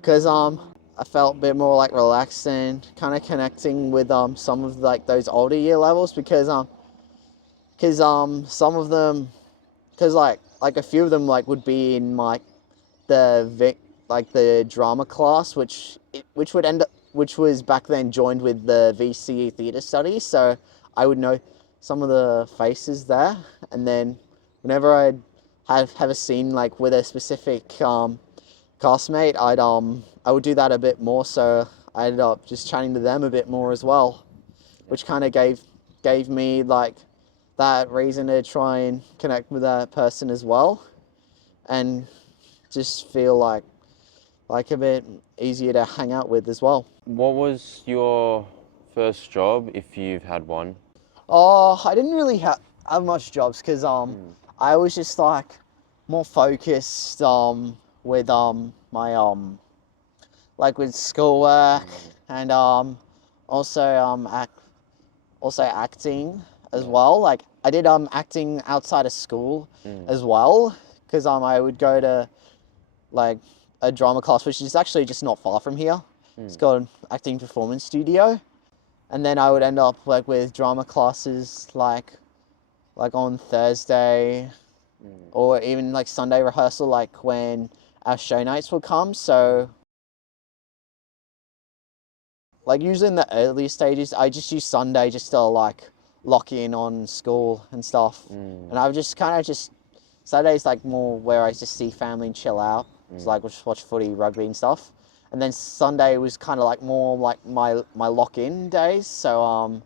because I felt a bit more like relaxed and kind of connecting with some of like those older year levels, because some of them, because like a few of them like would be in like the drama class, which was back then joined with the VCE theatre studies, so I would know some of the faces there. And then whenever I'd have a scene like with a specific castmate, I would do that a bit more, so I ended up just chatting to them a bit more as well, which kind of gave me like that reason to try and connect with that person as well, and just feel like a bit easier to hang out with as well. What was your first job, if you've had one? Oh, I didn't really have much jobs because I was just like more focused with my like with schoolwork and also also acting as well. Like I did acting outside of school as well, because I would go to like a drama class, which is actually just not far from here. It's called Acting Performance Studio. And then I would end up like with drama classes like on Thursday or even like Sunday rehearsal, like when our show nights would come. So like usually in the earlier stages, I just use Sunday just to like lock in on school and stuff. And I would just kind of just, Saturday's like more where I just see family and chill out. It's like just watch footy, rugby and stuff. And then Sunday was kind of like more like my lock-in days. So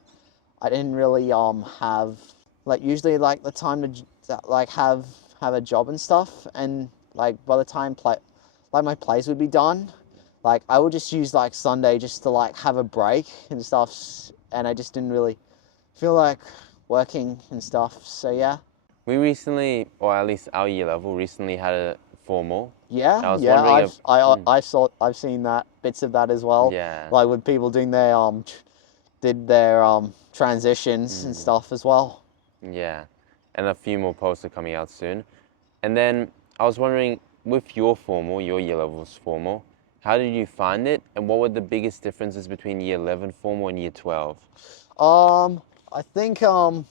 I didn't really have like usually like the time to like have a job and stuff. And like by the time my plays would be done, like I would just use like Sunday just to like have a break and stuff. And I just didn't really feel like working and stuff. So yeah. We recently, or at least our year level, recently had a formal. Yeah, I was yeah, wondering I've seen that, bits of that as well. Yeah. Like with people doing their did their transitions and stuff as well. Yeah, and a few more posts are coming out soon. And then I was wondering, with your formal, your year levels formal, how did you find it, and what were the biggest differences between year 11 formal and year 12? I think with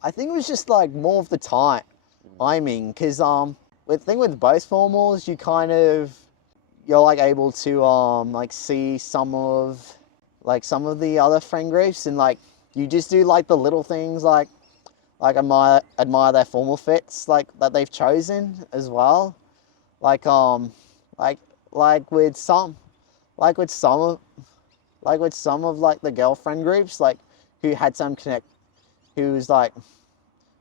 I think it was just like more of the timing, because the thing with both formals, you're like able to like see some of the other friend groups, and like you just do like the little things like admire their formal fits like that they've chosen as well, like with some of like the girlfriend groups, like who had some who was like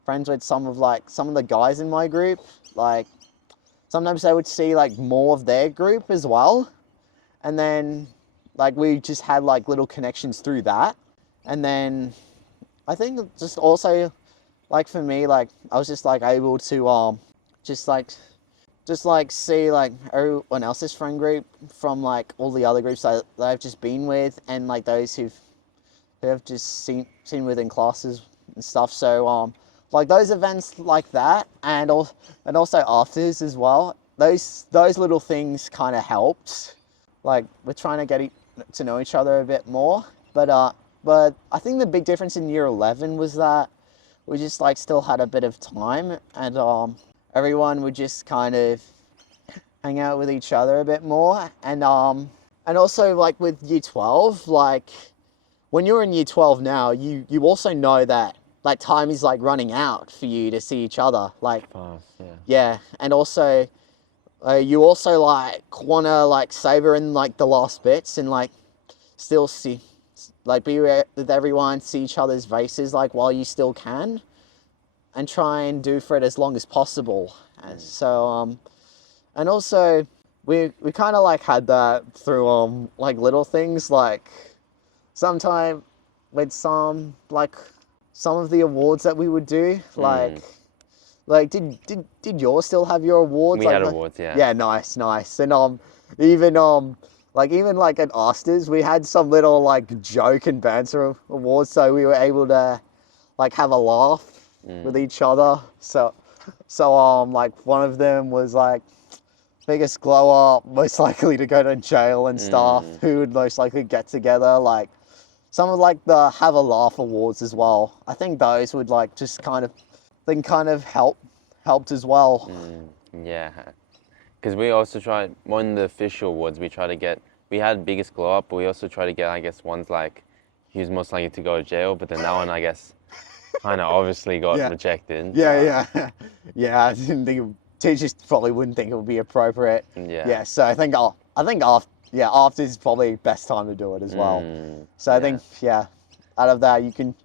friends with some of the guys in my group. Like sometimes they would see like more of their group as well, and then like we just had like little connections through that. And then I think just also like for me, like I was just like able to just like see like everyone else's friend group from like all the other groups that I've just been with, and like those who have just seen within classes and stuff. So like those events like that, and also afters as well. Those little things kind of helped. Like we're trying to get to know each other a bit more. But I think the big difference in year 11 was that we just like still had a bit of time, and everyone would just kind of hang out with each other a bit more. And also like with year 12, like when you're in year 12 now, you also know that like time is like running out for you to see each other. Like, yeah. And also, you also like wanna like savor in like the last bits and like still be with everyone, see each other's faces like while you still can, and try and do for it as long as possible. And so, and also we kind of like had that through like little things, like sometime with some of the awards that we would do, like did yours still have your awards? We had awards, yeah. Yeah, nice. And even like at Asters, we had some little like joke and banter awards, so we were able to like have a laugh with each other. So like one of them was like biggest glow up, most likely to go to jail and stuff, who would most likely get together, like some of like the have a laugh awards as well. I think those would like just kind of helped as well. Yeah, because we also tried, on the official awards, we had biggest glow up, but we also tried to get, I guess, ones like who's most likely to go to jail, but then that one, I guess, kind of obviously got rejected. Yeah. I didn't think teachers probably wouldn't think it would be appropriate. Yeah. So I think after is probably best time to do it as well. So I think out of that you can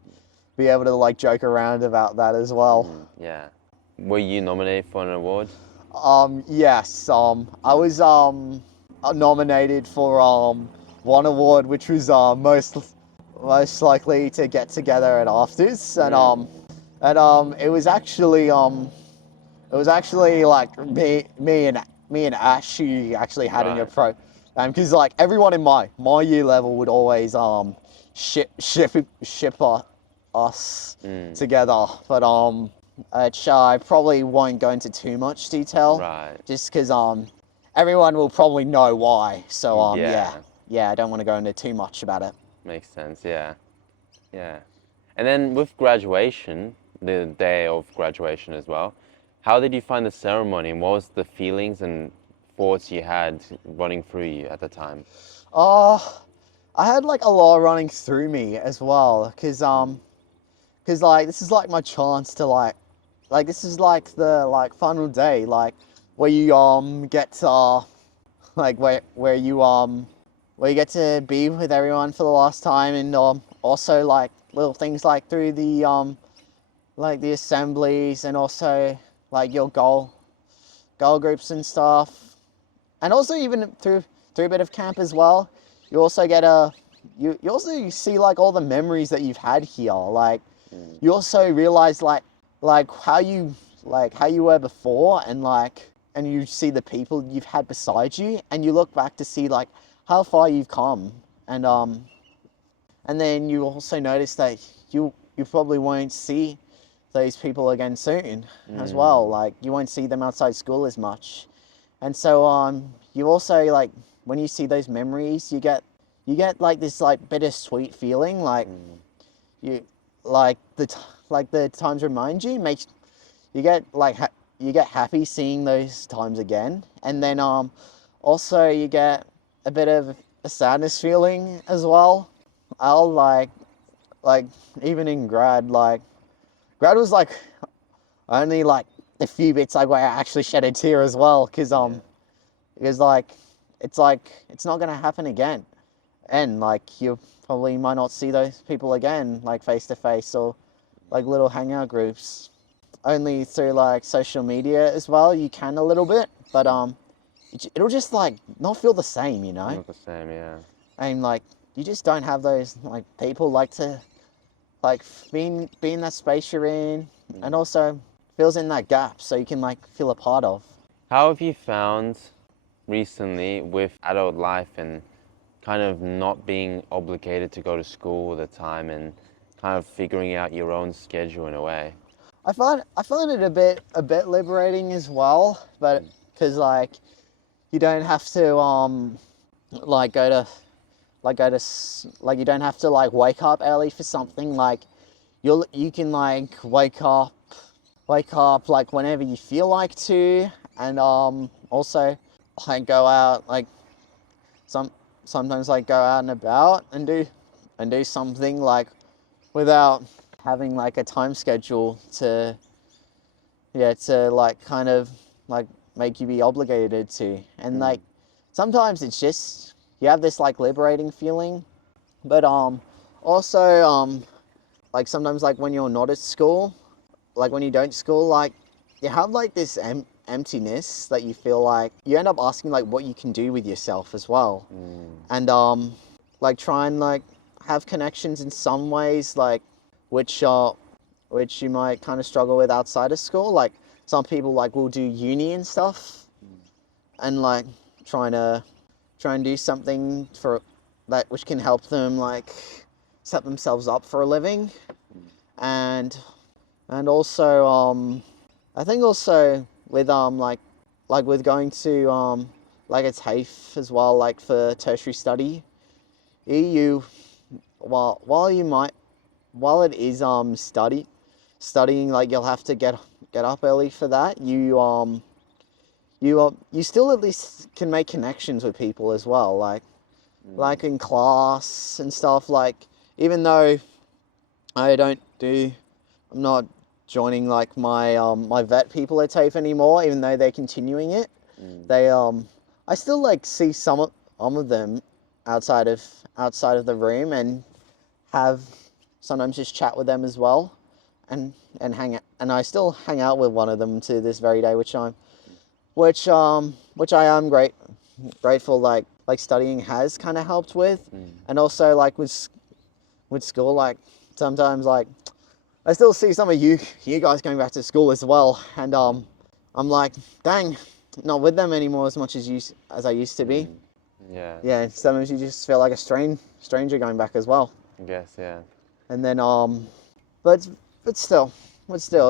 be able to like joke around about that as well. Yeah. Were you nominated for an award? Yes. I was nominated for one award, which was most likely to get together at afters, and it was actually like me and Ash who actually had an Right. approach, because like everyone in my year level would always ship us together, but which I probably won't go into too much detail, Right. just because everyone will probably know why. So Yeah. yeah, I don't want to go into too much about it. Makes sense. Yeah. Yeah. And then with graduation, the day of graduation as well, how did you find the ceremony and what was the feelings and thoughts you had running through you at the time? I had like a lot running through me as well, because like this is like my chance to like this is like the like final day, like where you get like where you get to be with everyone for the last time, and also like little things like through the like the assemblies, and also like your goal groups and stuff, and also even through a bit of camp as well. You also get you also see like all the memories that you've had here. Like you also realize like how you were before, and you see the people you've had beside you, and you look back to see like how far you've come, and then you also notice that you probably won't see those people again soon as well. Like you won't see them outside school as much, and so you also like when you see those memories, you get like this like bittersweet feeling, like you like the times remind you, makes you get like you get happy seeing those times again, and then also you get a bit of a sadness feeling as well. I'll like even in grad was like only like a few bits like where I actually shed a tear as well, because like it's not gonna happen again, and like you probably might not see those people again like face to face, or like little hangout groups, only through like social media as well. You can a little bit, but it'll just like not feel the same, you know. Not the same, yeah. And like you just don't have those like people like to like be in that space you're in, and also fills in that gap so you can like feel a part of. How have you found recently with adult life and kind of not being obligated to go to school all the time and kind of figuring out your own schedule in a way? I find it a bit liberating as well, but because like you don't have to like go to like you don't have to like wake up early for something. Like you can like wake up like whenever you feel like to, and also like go out like sometimes like go out and about and do something like without having like a time schedule to like kind of like make you be obligated to. And like sometimes it's just you have this like liberating feeling, but also like sometimes like when you're not at school, like when you don't school, like you have like this emptiness that you feel like you end up asking like what you can do with yourself as well, and like try and like have connections in some ways, like which you might kind of struggle with outside of school. Like some people like will do uni and stuff, and like try and do something for that which can help them like set themselves up for a living, and also I think also with like with going to like a TAFE as well, like for tertiary study, you while it is studying, like you'll have to get up early for that, you still at least can make connections with people as well, like in class and stuff. Like even though I'm not joining like my vet people at TAFE anymore, even though they're continuing it. They I still like see some of them outside of the room, and have sometimes just chat with them as well, and hang out. And I still hang out with one of them to this very day, which I am grateful like studying has kind of helped with, and also like with school, like sometimes like I still see some of you guys going back to school as well, and I'm like, dang, not with them anymore as much as I used to be. Yeah. Yeah, sometimes you just feel like a stranger going back as well. I guess, yeah. And then but still,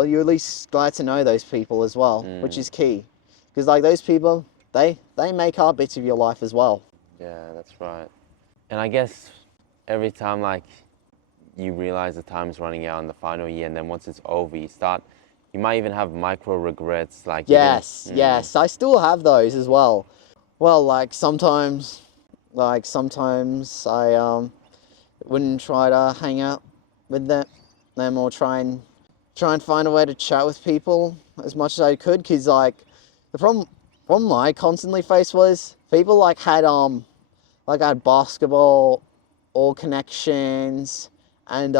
you're at least glad to know those people as well, which is key, because like those people, they make up bits of your life as well. Yeah, that's right. And I guess every time like you realize the time's running out in the final year, and then once it's over, you might even have micro regrets, like Yes, I still have those as well. Well, like sometimes I wouldn't try to hang out with them or try and find a way to chat with people as much as I could, because like the problem I constantly faced was people like had basketball all connections, and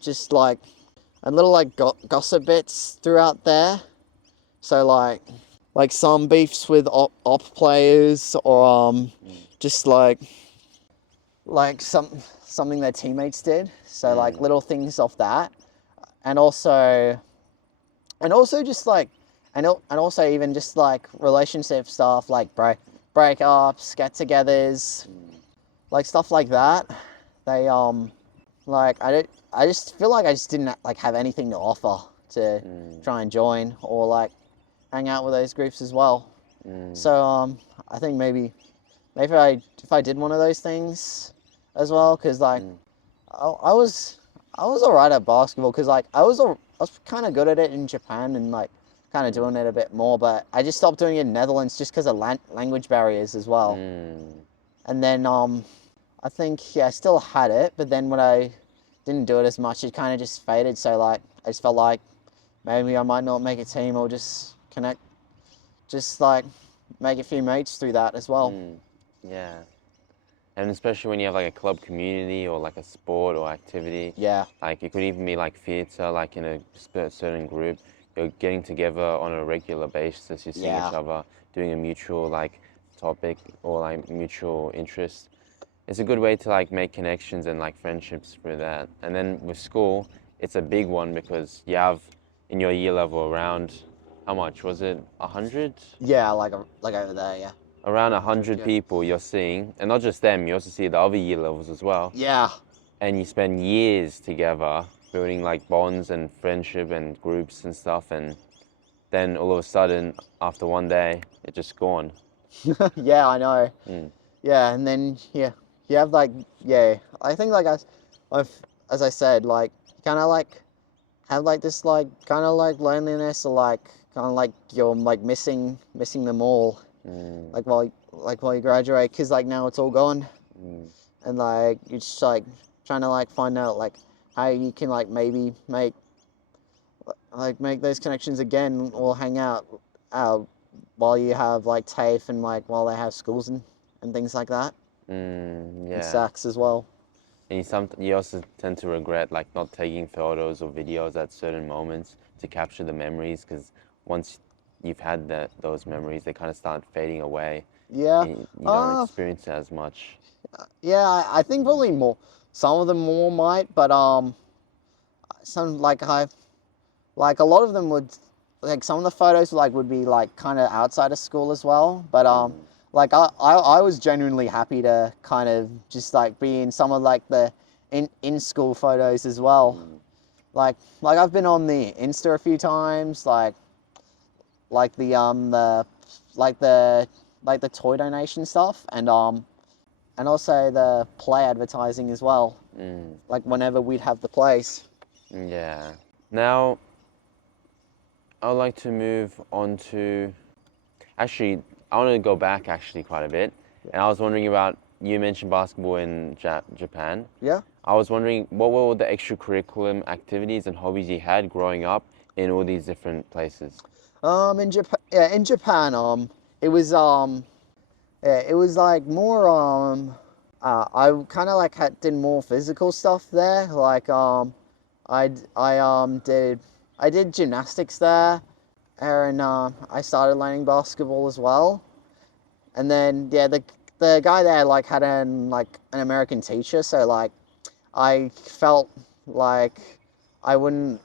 just like and little like gossip bits throughout there. So like some beefs with op players, or just like something their teammates did. So like little things of that, and also just like and also even just like relationship stuff, like breakups, get-togethers, like stuff like that. They like I just feel like I just didn't like have anything to offer to try and join or like hang out with those groups as well. So I think maybe if I did one of those things as well, because like I was alright at basketball, because like I was kind of good at it in Japan and like kind of doing it a bit more, but I just stopped doing it in Netherlands just because of language barriers as well. And then I think I still had it, but then when I didn't do it as much, it kind of just faded. So like I just felt like maybe I might not make a team, or just like make a few mates through that as well. Yeah. And especially when you have like a club community or like a sport or activity. Yeah. Like it could even be like theatre, like in a certain group. You're getting together on a regular basis. You're seeing each other, doing a mutual like topic or like mutual interest. It's a good way to like make connections and like friendships through that. And then with school, it's a big one because you have in your year level around, how much was it? 100? Yeah, like over there, yeah. Around 100 people you're seeing, and not just them, you also see the other year levels as well. Yeah. And you spend years together building like bonds and friendship and groups and stuff, and then all of a sudden, after one day, it's just gone. Yeah, I know. Yeah, and then you have like I think like as I said, like kind of like have like this like kind of like loneliness, or like kind of like you're like missing them all, like while you graduate, because like now it's all gone, and like you're just like trying to like find out like how you can like maybe make those connections again, or hang out while you have like TAFE, and like while they have schools and things like that. Yeah. And SACs as well. And you also tend to regret like not taking photos or videos at certain moments to capture the memories, because once you've had those memories, they kind of start fading away. Yeah. You don't experience it as much. Yeah, I think probably more. Some of them more might, but some like a lot of them would, like some of the photos like would be like kind of outside of school as well. But like I was genuinely happy to kind of just like be in some of like the in school photos as well. Like I've been on the Insta a few times, like the toy donation stuff, and also the play advertising as well. Like whenever we'd have the plays. Yeah. Now, I would like to move on to, actually, I want to go back actually quite a bit. And I was wondering about, you mentioned basketball in Japan. Yeah. I was wondering, what were all the extracurricular activities and hobbies you had growing up in all these different places? In Japan, it was like more I kind of like did more physical stuff there. Like I did gymnastics there, and I started learning basketball as well. And then yeah, the guy there like had an American teacher, so like I felt like I wouldn't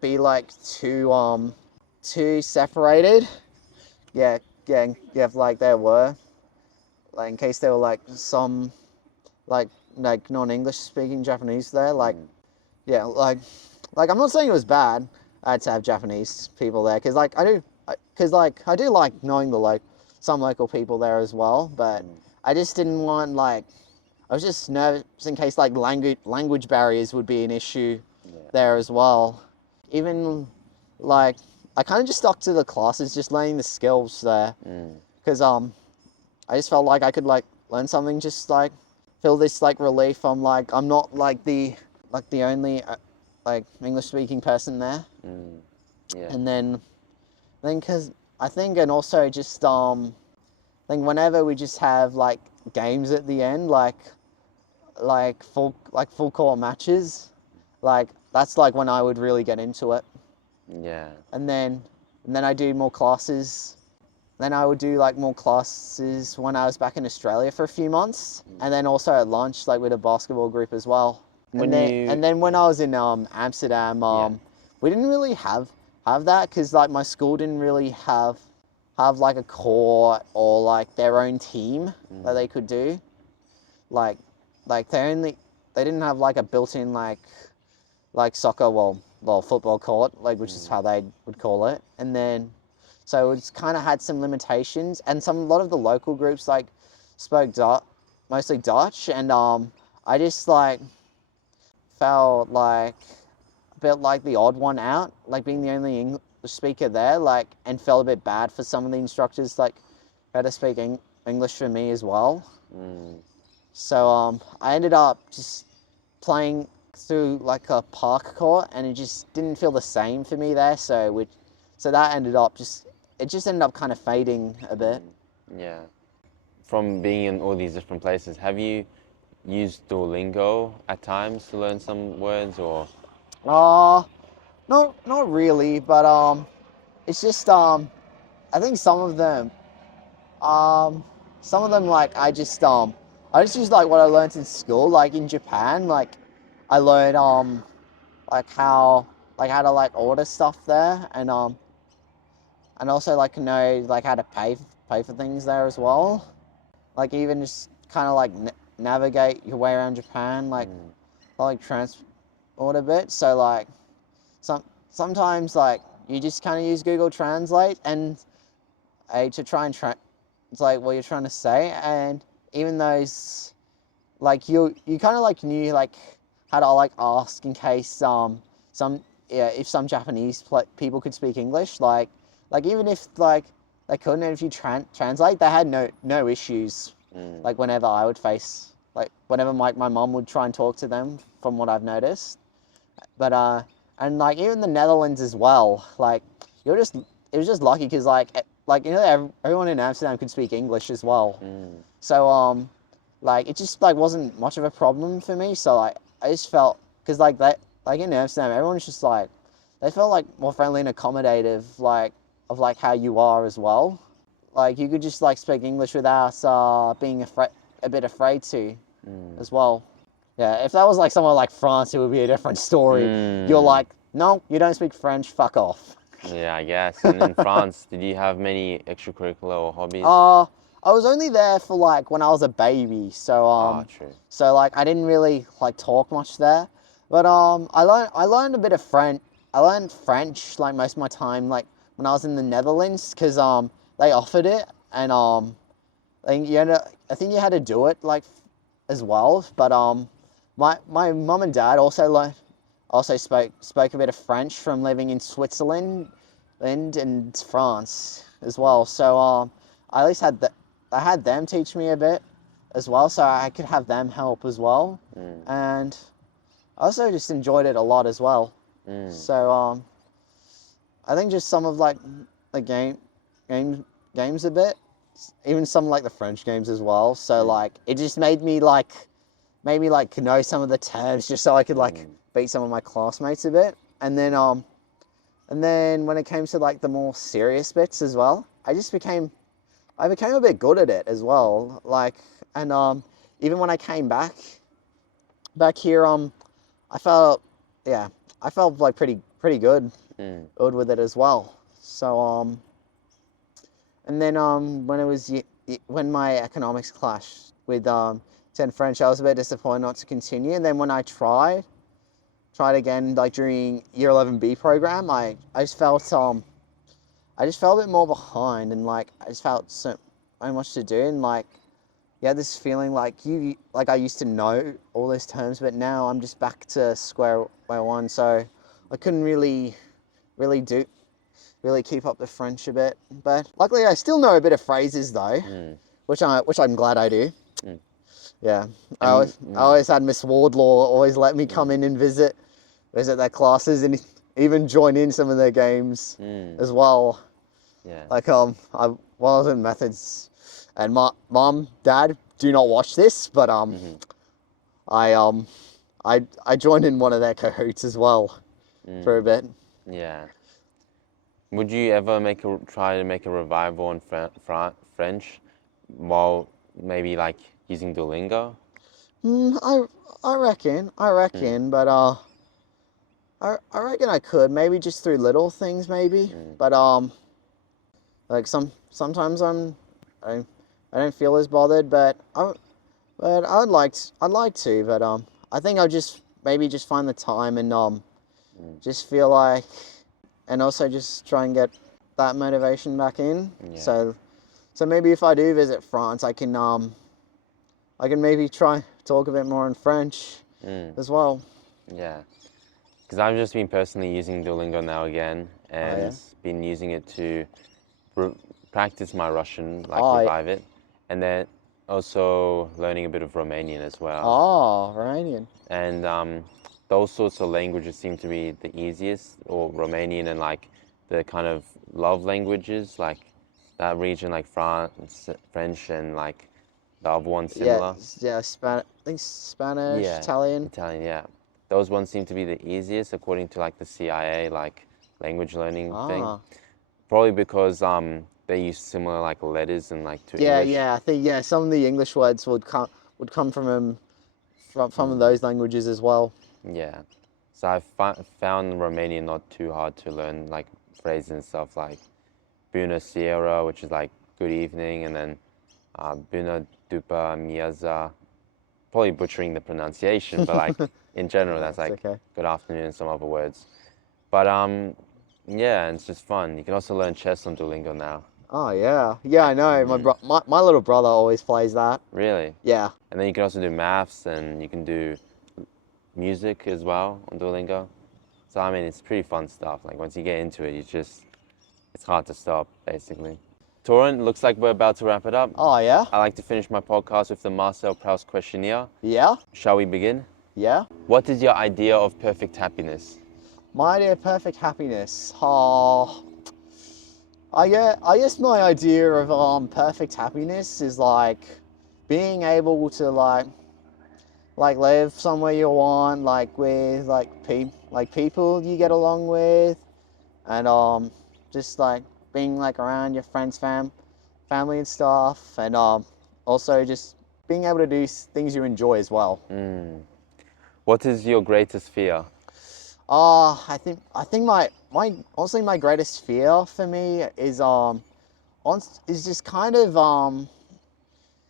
be like too separated. Yeah, yeah, like there were like in case there were like some like non-English speaking Japanese there, like yeah, like I'm not saying it was bad to have Japanese people there, because like I do like knowing some local people there as well, but I just didn't want like I was just nervous in case like language barriers would be an issue there as well. Even like I kind of just stuck to the classes, just learning the skills there, because I just felt like I could like learn something, just like feel this like relief. I'm not like the only like English speaking person there. Yeah. And then because I think, and also just I think whenever we just have like games at the end, full court matches, like that's like when I would really get into it. Yeah. And then I do more classes. Then I would do like more classes when I was back in Australia for a few months, and then also at lunch like with a basketball group as well. And then when I was in Amsterdam, we didn't really have that, because like my school didn't really have like a court or like their own team that they could do. Like they didn't have like a built-in like soccer, well football court, like which is how they would call it. And then so it's kind of had some limitations, and a lot of the local groups like spoke mostly Dutch, and I just like felt like a bit like the odd one out, like being the only English speaker there, like, and felt a bit bad for some of the instructors like who had to speak English for me as well. So I ended up just playing through like a park court, and it just didn't feel the same for me there. So that ended up ended up kind of fading a bit. Yeah. From being in all these different places, have you used Duolingo at times to learn some words, or? Not really, but it's just I think some of them like I just use like what I learned in school, like in Japan, like I learned like how to like order stuff there, and also like know like how to pay for things there as well. Like even just kind of like navigate your way around Japan, like transport a bit. So like sometimes like you just kind of use Google Translate and to try and translate what you're trying to say, and even those like you kind of like knew like how to like ask in case if some Japanese people could speak English, like even if like they couldn't, and if you translate, they had no issues. Like whenever I would face like whenever my mom would try and talk to them, from what I've noticed. But and like even the Netherlands as well, like it was just lucky, because like you know everyone in Amsterdam could speak English as well. So like it just like wasn't much of a problem for me. So like I just felt, because like that, like in Amsterdam, everyone's just like, they felt like more friendly and accommodative, like of like how you are as well. Like you could just like speak English without being a bit afraid to, as well. Yeah, if that was like somewhere like France, it would be a different story. You're like, no, you don't speak French, fuck off. Yeah, I guess. And in France, did you have many extracurricular or hobbies? I was only there for like when I was a baby, so True. so like I didn't really like talk much there. But I learned a bit of French. I learned French like most of my time, like when I was in the Netherlands, because they offered it, and I think you had to do it like as well. But my mum and dad also spoke a bit of French from living in Switzerland and France as well. So I at least I had them teach me a bit as well, so I could have them help as well. And I also just enjoyed it a lot as well. So I think just some of like the games a bit, even some like the French games as well. So Mm. like it just made me like know some of the terms just so I could like beat some of my classmates a bit. And then when it came to like the more serious bits as well, I became a bit good at it as well. Like, and even when I came back here, I felt, yeah, I felt like pretty good with it as well. So, and then when my economics clashed with 10 French, I was a bit disappointed not to continue. And then when I tried again, like during Year 11B program, I just felt a bit more behind, and like I just felt so much to do, and like you had this feeling like I used to know all those terms, but now I'm just back to square one. So I couldn't really keep up the French a bit. But luckily, I still know a bit of phrases though, which I'm glad I do. Yeah, I always had Miss Wardlaw always let me come in and visit their classes and even join in some of their games as well. Yeah. Like while I was in methods, and mom, dad, do not watch this, but I joined in one of their cahoots as well for a bit. Yeah. Would you ever try to make a revival on French while maybe like using Duolingo? I reckon, but I reckon I could maybe just through little things maybe, but like sometimes I don't feel as bothered, but I'd like to, but I think I'll just maybe just find the time and just feel like, and also just try and get that motivation back in. Yeah. So maybe if I do visit France, I can maybe try talk a bit more in French as well. Yeah. Because I've just been personally using Duolingo now again, and yeah? been using it to practice my Russian, like Oh, revive it, and then also learning a bit of Romanian as well. Oh, Romanian. And those sorts of languages seem to be the easiest, or Romanian and like the kind of love languages, like that region, like France, French, and like the other ones similar. Yeah, I think Spanish, Yeah, Italian. Italian, yeah. Those ones seem to be the easiest according to like the CIA, like language learning thing. Probably because they use similar like letters and like to English. I think some of the English words would come from those languages as well. Yeah. So I found Romanian not too hard to learn, like phrases and stuff like Bună seara, which is like good evening, and then Bună după amiaza. Probably butchering the pronunciation, but like in general, that's like okay. good afternoon and some other words. But yeah, it's just fun. You can also learn chess on Duolingo now. Oh yeah, I know. My little brother always plays that. Really? Yeah. And then you can also do maths, and you can do music as well on Duolingo. So I mean, it's pretty fun stuff. Like once you get into it, it's hard to stop, basically. Torin, looks like we're about to wrap it up. Oh yeah. I like to finish my podcast with the Marcel Proust questionnaire. Yeah. Shall we begin? Yeah. What is your idea of perfect happiness? My idea of perfect happiness. I guess my idea of perfect happiness is like being able to like live somewhere you want, like with people you get along with, and just like being like around your friends, family and stuff, and also just being able to do things you enjoy as well. What is your greatest fear? I think my honestly my greatest fear for me is just kind of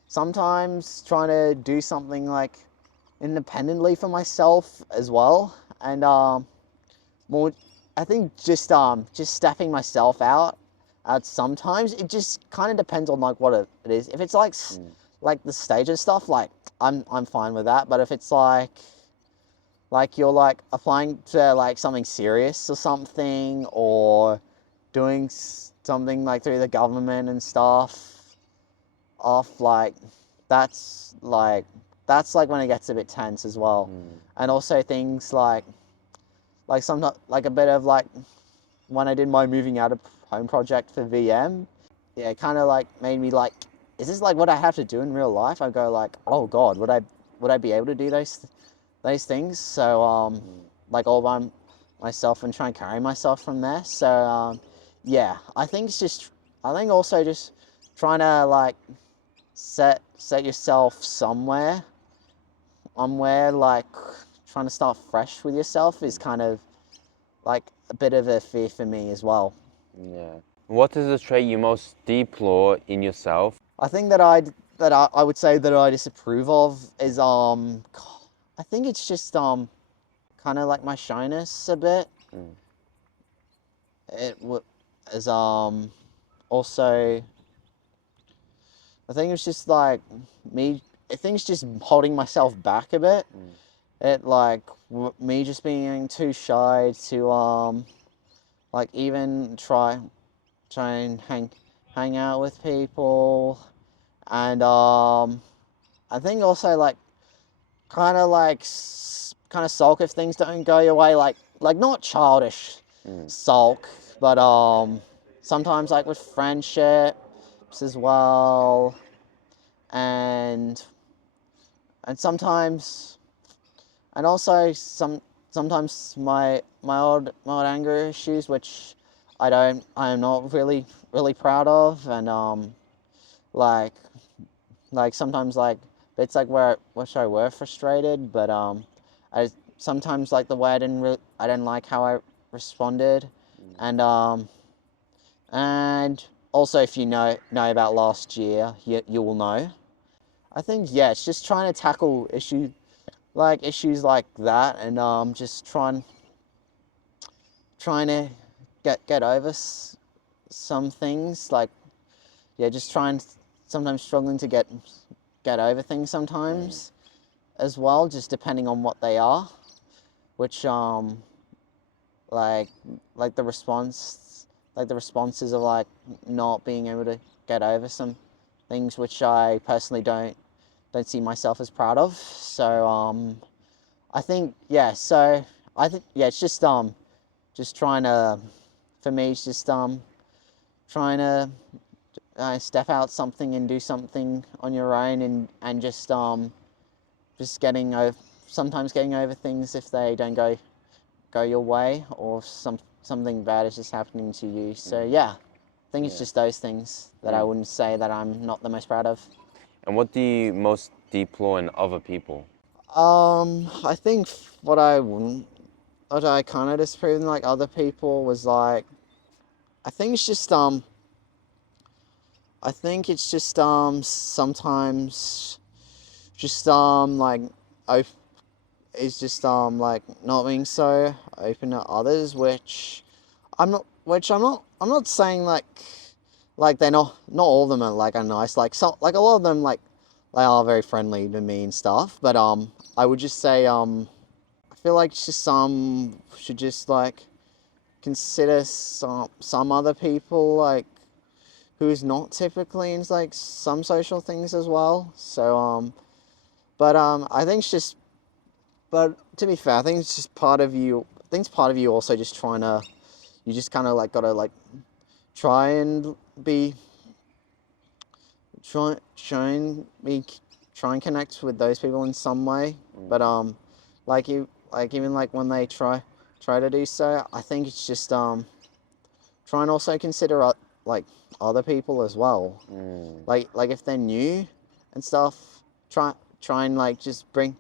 sometimes trying to do something like independently for myself as well, and more I think just stepping myself out sometimes. It just kind of depends on like what it is. If it's like the stage and stuff, like I'm fine with that, but if it's like you're like applying to like something serious or something, or doing something like through the government and stuff, that's like when it gets a bit tense as well. And also things like sometimes like a bit of like when I did my moving out of home project for VM, yeah, it kind of like made me like, is this like what I have to do in real life? I go like, oh God, would I be able to do those things? So like all by myself and try and carry myself from there. So yeah, I think also just trying to like set yourself somewhere like trying to start fresh with yourself is kind of like a bit of a fear for me as well. Yeah. What is the trait you most deplore in yourself? I think that I would say that I disapprove of is I think it's just kind of like my shyness a bit. It is also I think it's just like me. I think it's just holding myself back a bit. It like me just being too shy to like even try and hang out with people, and I think also like kind of sulk if things don't go your way, like not childish sulk, but sometimes like with friendships as well, and sometimes and also sometimes my old anger issues, which I am not really proud of, and like sometimes like bits like where which I were frustrated, but I sometimes like the way I didn't like how I responded, and also if you know about last year, you will know. I think yeah, it's just trying to tackle issues like that, and just trying to get over some things, like yeah, just trying sometimes struggling to get over things sometimes as well, just depending on what they are, which like the responses of like not being able to get over some things which I personally don't see myself as proud of. So I think yeah, it's just trying to, for me it's just trying to step out something and do something on your own, and just getting over, sometimes getting over things if they don't go your way, or something bad is just happening to you. So yeah, I think it's just those things that I wouldn't say that I'm not the most proud of. And what do you most deplore in other people? I think what I kind of disapprove in like other people was like, I think it's just sometimes just like is just like not being so open to others, which I'm not saying like they're not all of them are like are nice, like so like a lot of them like they are very friendly to me and stuff, but I would just say I feel like just some should just like consider some other people like who's not typically into like some social things as well. So but I think it's just, but to be fair, I think it's just part of you. I think it's part of you also just trying to, you just kind of like gotta like try and be, try and connect with those people in some way. But like even like when they try to do so, I think it's just try and also consider like other people as well. Like if they're new and stuff, try and like just bring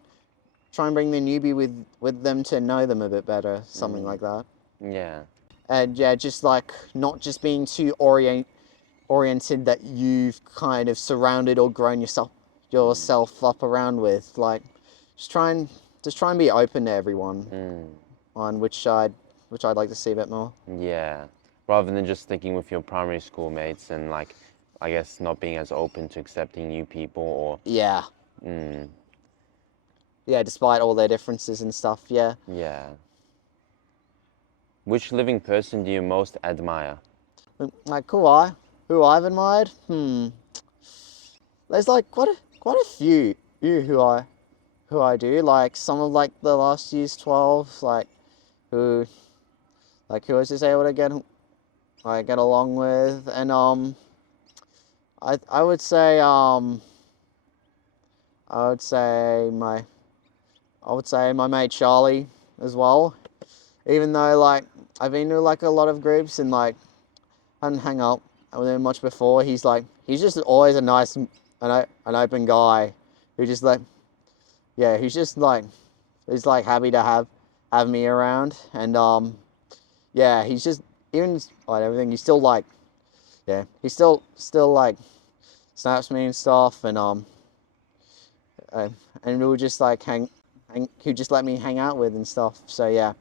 the newbie with them to know them a bit better, something like that. Yeah. And yeah, just like not just being too oriented that you've kind of surrounded or grown yourself up around with. Like just try and be open to everyone, on which I'd like to see a bit more. Yeah. Rather than just sticking with your primary school mates and like, I guess not being as open to accepting new people or. Yeah. Yeah, despite all their differences and stuff. Yeah. Yeah. Which living person do you most admire? Like who I've admired. There's like quite a few who I do, like some of like the last year's 12, like who I was just able to get along with, and I would say I would say my mate Charlie as well. Even though like I've been to like a lot of groups and like hadn't hung out with him much before, he's just always a nice an open guy who just like yeah, he's like happy to have me around. And yeah, he's just even like everything, he's still like yeah, he still like snaps me and stuff. And and we'll just like he'd just let me hang out with and stuff. So yeah,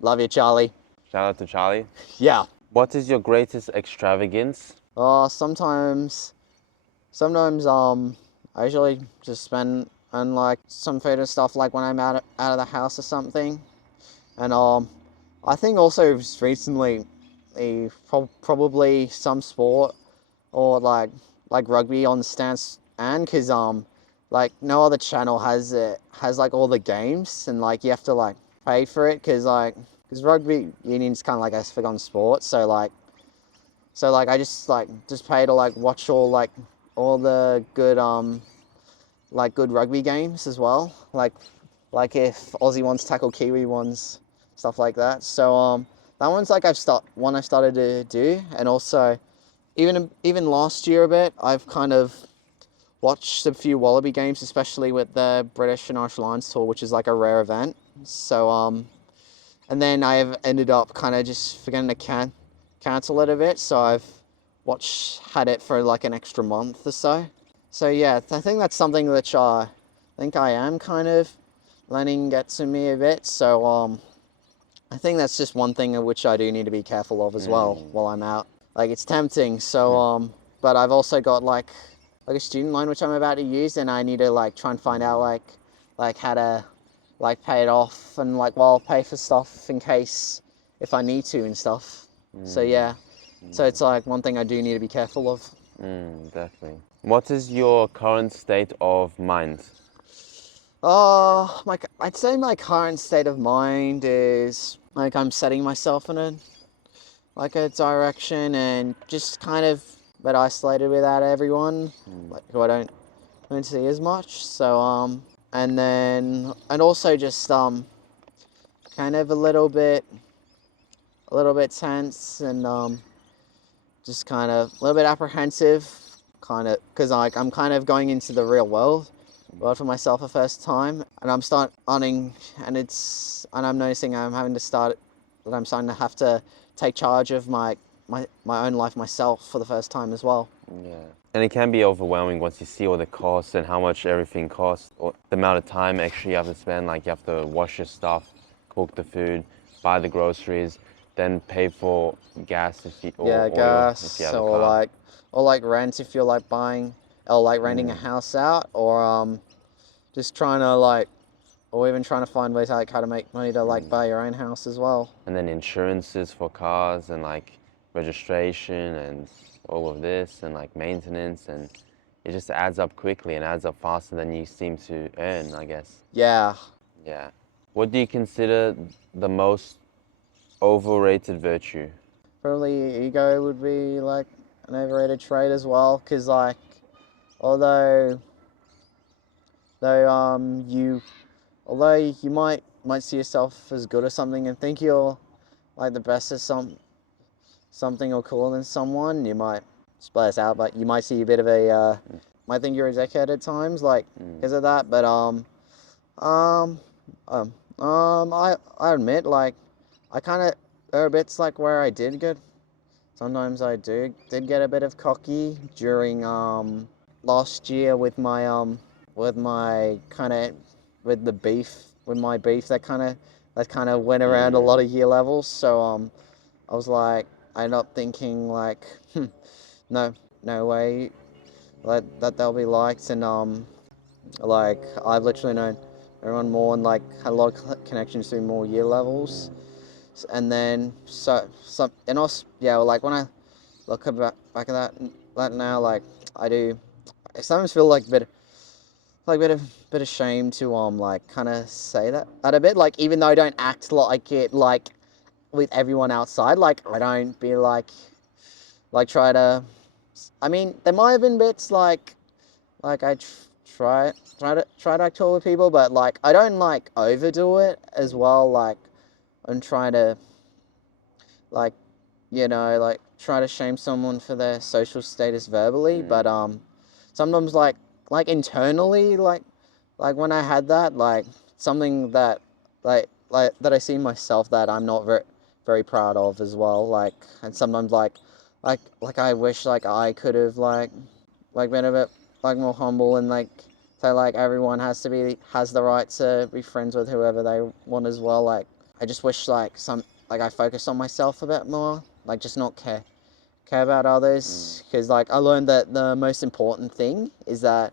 love you, Charlie. Shout out to Charlie. Yeah. What is your greatest extravagance? Sometimes I usually just spend on like some food and stuff like when I'm out of the house or something. And I think also just recently probably some sport or like rugby on stance, and because like no other channel has like all the games, and like you have to like pay for it because rugby union's kind of like a forgotten sport. So like I just pay to like watch all the good good rugby games as well, like if Aussie ones tackle Kiwi ones, stuff like that. So that one's like I started to do. And also even last year a bit, I've kind of watched a few Wallaby games, especially with the British and Irish Lions tour, which is like a rare event. So and then I have ended up kind of just forgetting to cancel it a bit. So I've had it for like an extra month or so. So yeah, I think that's something which I think I am kind of letting get to me a bit. So I think that's just one thing which I do need to be careful of as well while I'm out. Like it's tempting. So but I've also got like a student loan which I'm about to use, and I need to like try and find out like how to like pay it off, and like while I'll pay for stuff in case if I need to and stuff. So yeah. So it's like one thing I do need to be careful of. Definitely. What is your current state of mind? I'd say my current state of mind is like I'm setting myself in a direction, and just kind of a bit isolated without everyone, like who I don't see as much. So and also just kind of a little bit tense, and just kind of a little bit apprehensive, kind of because like I'm kind of going into the real world for myself for the first time, and I'm noticing I'm starting to have to take charge of my own life myself for the first time as well. Yeah. And it can be overwhelming once you see all the costs and how much everything costs, or the amount of time extra you have to spend. Like you have to wash your stuff, cook the food, buy the groceries, then pay for gas if you have a car. Or like rent if you're like buying or like renting a house out, or just trying to or even trying to find ways like how to make money to like buy your own house as well. And then insurances for cars and like registration and all of this and like maintenance, and it just adds up quickly and adds up faster than you seem to earn, I guess. Yeah. Yeah. What do you consider the most overrated virtue? Probably ego would be like an overrated trait as well, because like although you might see yourself as good at something and think you're like the best at something or cooler than someone, you might split us out, but you might see a bit of might think you're a dickhead at times, like because of that. But I admit, like I kind of there are bits like where I did good. Sometimes I did get a bit of cocky during last year with my beef that kind of went around a lot of year levels. So I was like, I ended up thinking like, no way, that they'll be liked. And like I've literally known everyone more and like had a lot of connections through more year levels. And then like when I look back at that now, like I sometimes feel like a bit of shame to like kind of say that a bit, like even though I don't act like it like with everyone outside, like I don't be like try to I mean, there might have been bits like I try to act cool with people, but like I don't like overdo it as well. Like I'm trying to like like try to shame someone for their social status verbally, but sometimes like internally like when I had that like something that like that I see myself that I'm not very proud of as well. Like and sometimes like I wish like I could have like been a bit like more humble and like say like everyone has the right to be friends with whoever they want as well. Like I just wish like I focus on myself a bit more, like just not care about others, because like I learned that the most important thing is that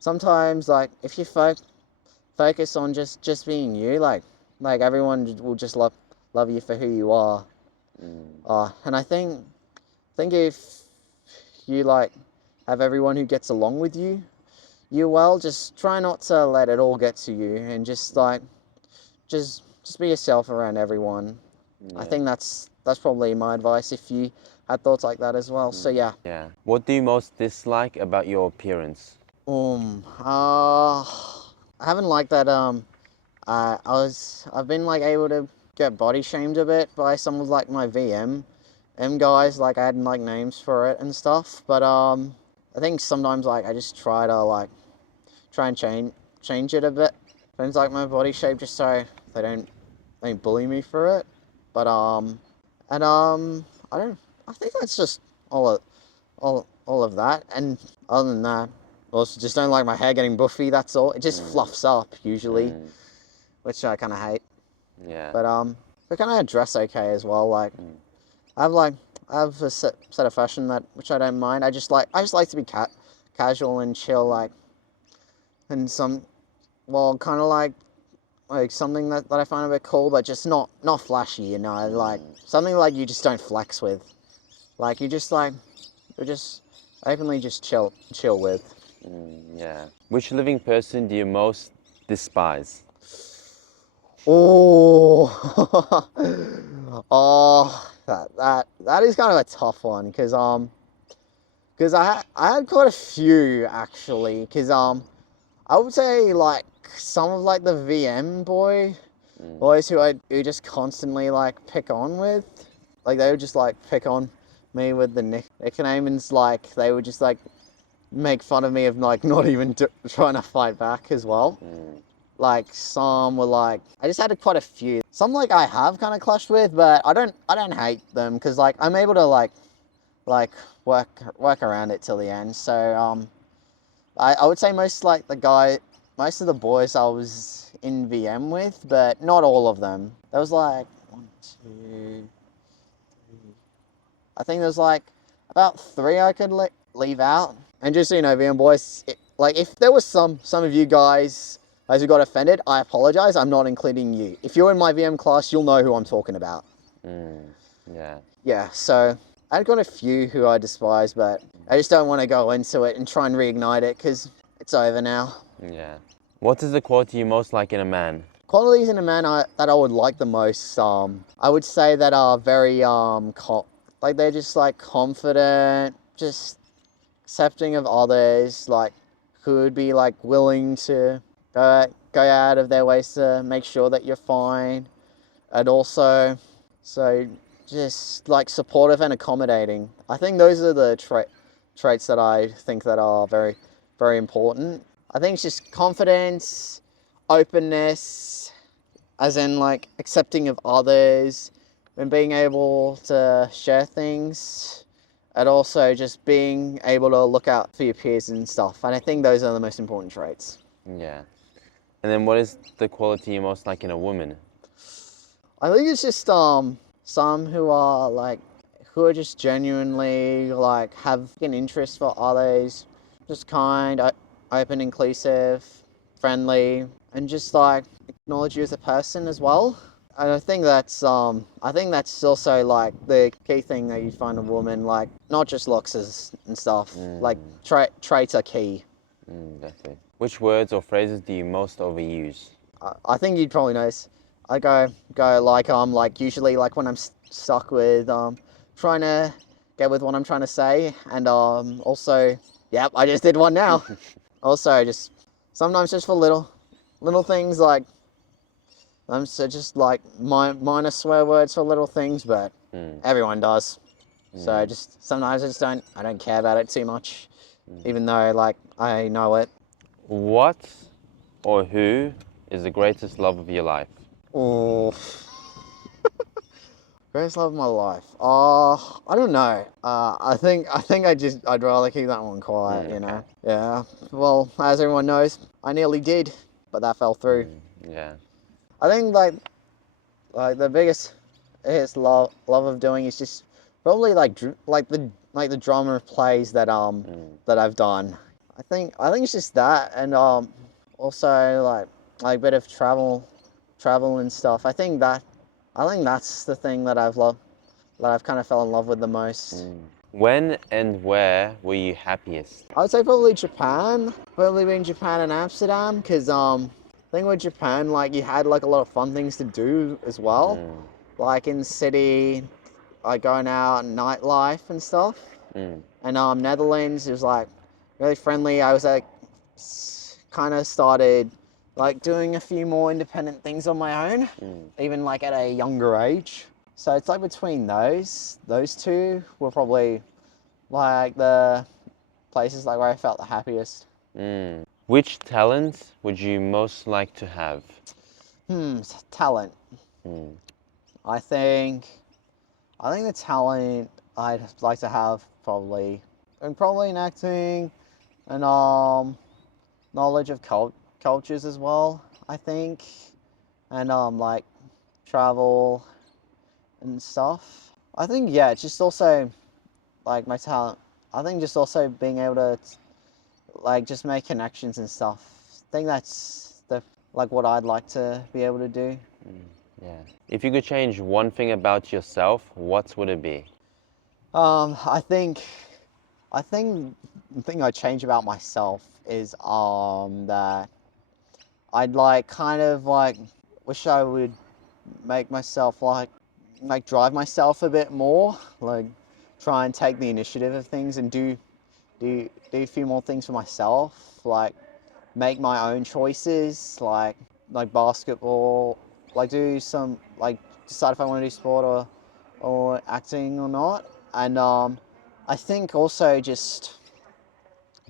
sometimes like if you focus on just being you, like everyone will just love you for who you are. And I think if you like have everyone who gets along with you well, just try not to let it all get to you, and just like just be yourself around everyone. I think that's probably my advice if you had thoughts like that as well. So yeah. Yeah. What do you most dislike about your appearance? I haven't liked that. I've been like able to get body shamed a bit by some of like my VM guys. Like I had like names for it and stuff. But I think sometimes like I just try and change it a bit. Things like my body shape, just so they don't bully me for it. But I think that's just all of that. And other than that, also just don't like my hair getting buffy. That's all. It just fluffs up usually, which I kind of hate. Yeah. But kind of dress okay as well. Like I have a set of fashion which I don't mind. I just like to be casual and chill, like, and kind of like something that I find a bit cool, but just not flashy, like something like you just don't flex with, like you just openly just chill with. Yeah. Which living person do you most despise? Oh, oh, that is kind of a tough one, because I had quite a few actually, because I would say like some of like the VM boys who just constantly like pick on with, like they would just like pick on me with the nickname, and like they would just like make fun of me of like not even trying to fight back as well. Like some were like, I just had quite a few. Some like I have kind of clashed with, but I don't hate them, because like I'm able to like work around it till the end. So I would say most of the boys I was in VM with, but not all of them. There was like 1, 2, 3. I think there's like about 3 I could leave out. And just so you know, VM boys, like if there was some of you guys who got offended, I apologize. I'm not including you. If you're in my VM class, you'll know who I'm talking about. Yeah. Yeah, so I've got a few who I despise, but I just don't want to go into it and try and reignite it, because it's over now. Yeah. What is the quality you most like in a man? Qualities in a man that I would like the most, I would say that are very like they're just like confident, just accepting of others, like who would be like willing to go out of their ways to make sure that you're fine, and also just like supportive and accommodating. I think those are the traits that I think that are very, very important. I think it's just confidence, openness, as in like accepting of others, and being able to share things, and also just being able to look out for your peers and stuff. And I think those are the most important traits. Yeah. And then what is the quality you most like in a woman? I think it's just some who are just genuinely like have an interest for others, just kind, open, inclusive, friendly, and just like acknowledge you as a person as well. And I think that's also like the key thing that you find a woman, like not just looks and stuff. Like traits are key. Definitely. Which words or phrases do you most overuse? I think you'd probably notice. I go like usually like when I'm stuck with trying to get with what I'm trying to say. And also, yep, I just did one now. Also, just sometimes just for little things like so just like minor swear words for little things, but everyone does. So just sometimes I don't care about it too much, even though like I know it. What or who is the greatest love of your life? Oh, greatest love of my life. I don't know. I think I'd rather keep that one quiet. You know. Yeah. Well, as everyone knows, I nearly did, but that fell through. Yeah. I think like the biggest love of doing is just probably like the drama of plays that that I've done. I think it's just that, and also like a bit of travel and stuff. I think that's the thing that I've kind of fell in love with the most. When and where were you happiest? I would say probably Japan. Probably being Japan and Amsterdam, because I think with Japan, like you had like a lot of fun things to do as well, like in the city, like going out and nightlife and stuff. And Netherlands, it was like really friendly. I was like kind of started like doing a few more independent things on my own, even like at a younger age. So it's like between those two were probably like the places like where I felt the happiest. Which talent would you most like to have? Talent. I think the talent I'd like to have probably in acting and knowledge of cultures as well, I think, and like travel and stuff. I think it's just also like my talent. I think just also being able to like just make connections and stuff. I think that's what I'd like to be able to do. Yeah. If you could change one thing about yourself, what would it be? I think the thing I'd change about myself is that I'd like kind of like wish I would make myself like drive myself a bit more, like try and take the initiative of things and do a few more things for myself, like make my own choices, like basketball, like do some like decide if I want to do sport or acting or not. And I think also just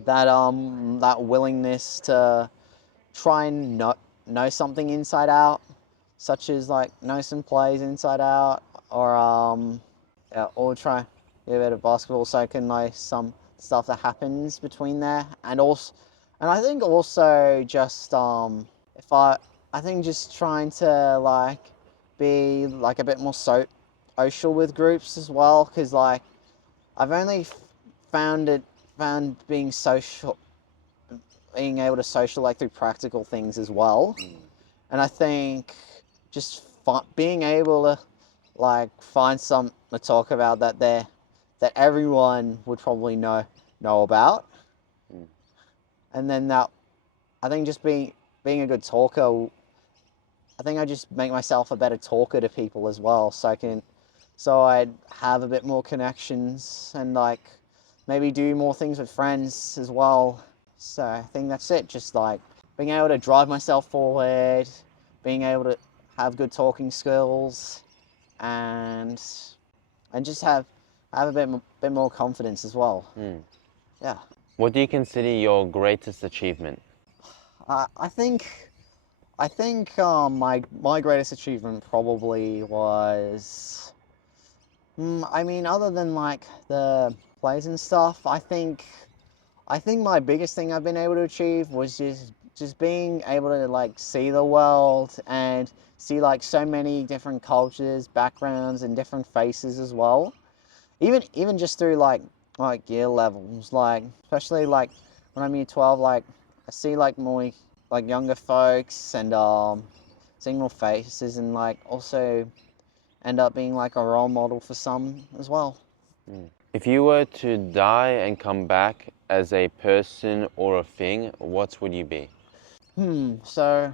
that that willingness to try and know something inside out, such as like know some plays inside out, or try a bit of basketball so I can know some stuff that happens between there, and I think also just if I think just trying to like be like a bit more social with groups as well, because like I've only found being social, being able to social like through practical things as well. And I think just being able to like find something to talk about that everyone would probably know about, and then that I think just being a good talker. I think I just make myself a better talker to people as well, so I'd have a bit more connections and like maybe do more things with friends as well. So I think that's it. Just like being able to drive myself forward, being able to have good talking skills, and just have a bit more confidence as well. Yeah. What do you consider your greatest achievement? I think my greatest achievement probably was, I mean, other than like the plays and stuff, I think my biggest thing I've been able to achieve was just being able to like see the world and see like so many different cultures, backgrounds, and different faces as well. Even just through like year levels, like especially like when I'm year 12, like I see like more like younger folks and seeing more faces, and like also end up being like a role model for some as well. If you were to die and come back as a person or a thing, what would you be? So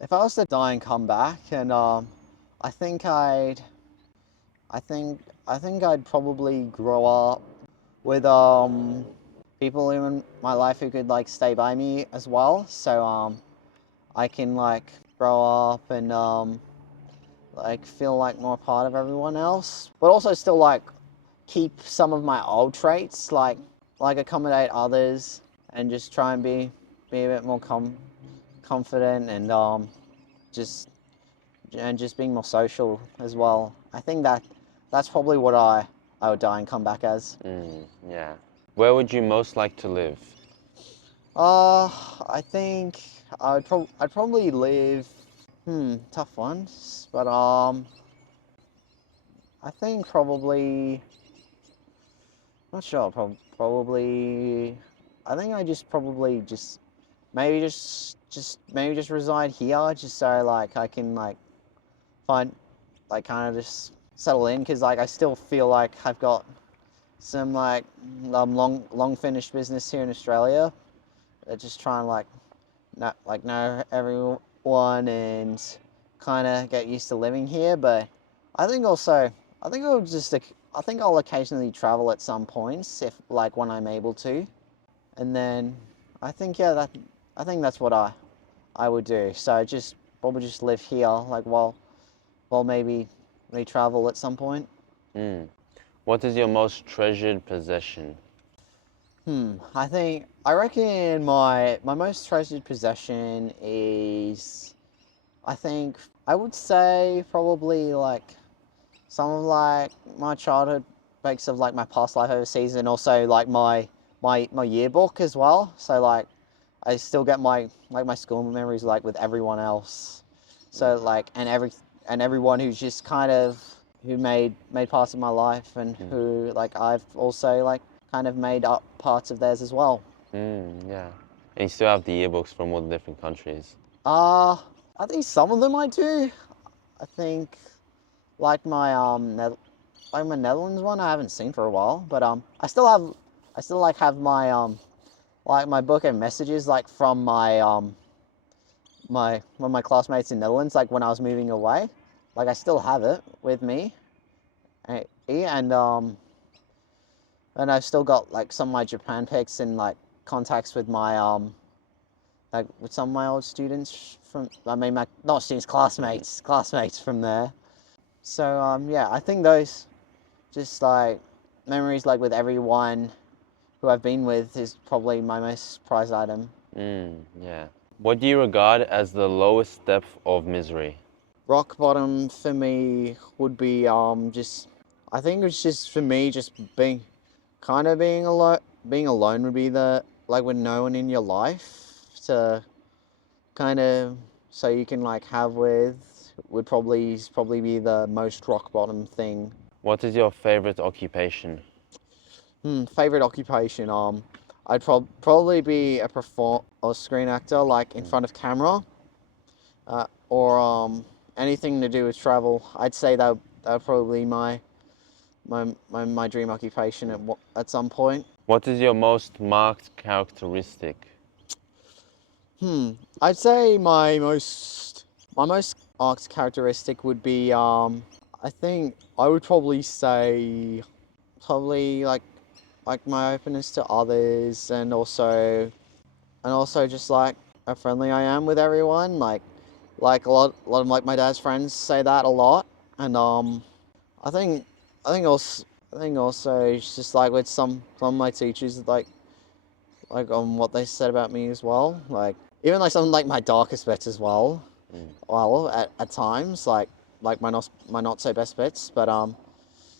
if I was to die and come back, and I think I think I'd probably grow up with people in my life who could like stay by me as well. So I can like grow up and like feel like more part of everyone else, but also still like keep some of my old traits, like accommodate others and just try and be a bit more confident and just being more social as well. I think that's probably what I would die and come back as. Yeah. Where would you most like to live? I think I'd probably live. Tough ones, but I think probably. Not sure. Probably. I think I just probably just maybe just reside here, just so like I can like find like kind of just settle in, because like I still feel like I've got some like long finished business here in Australia. Just trying to know everyone and kind of get used to living here. But I think also I think I'll occasionally travel at some points if like when I'm able to, and then I think I think that's what I would do. So just probably just live here like while maybe we travel at some point. Mm. What is your most treasured possession? I reckon my most treasured possession is, I think I would say probably like some of like my childhood pics of like my past life overseas, and also like my yearbook as well. So like I still get my school memories like with everyone else. So like and everyone who's just kind of who made parts of my life, and who like I've also like kind of made up parts of theirs as well. Yeah. And you still have the yearbooks from all the different countries. I think some of them I do. I think like like my Netherlands one I haven't seen for a while, but I still like have my book of messages like from my classmates in Netherlands, like when I was moving away. Like I still have it with me. And I've still got like some of my Japan pics and like contacts with my like with some of my old students from, I mean, my not students, classmates from there. So yeah, I think those just like memories like with everyone who I've been with is probably my most prized item. Yeah. What do you regard as the lowest depth of misery? Rock bottom for me would be just, I think it's just for me just being alone. Being alone would be the, like, with no one in your life to kind of, so you can like have with, would probably be the most rock bottom thing. What is your favorite occupation? Favorite occupation, I'd probably be a screen actor, like in front of camera, or anything to do with travel. I'd say that would probably be my dream occupation at some point. What is your most marked characteristic? I'd say my most marked characteristic would be I think I would probably say like my openness to others, and also just like how friendly I am with everyone. Like a lot of like my dad's friends say that a lot, and I think I think also it's just like with some of my teachers, like on what they said about me as well. Like even like some like my darkest bits as well. Well, at times like my not so best bits, but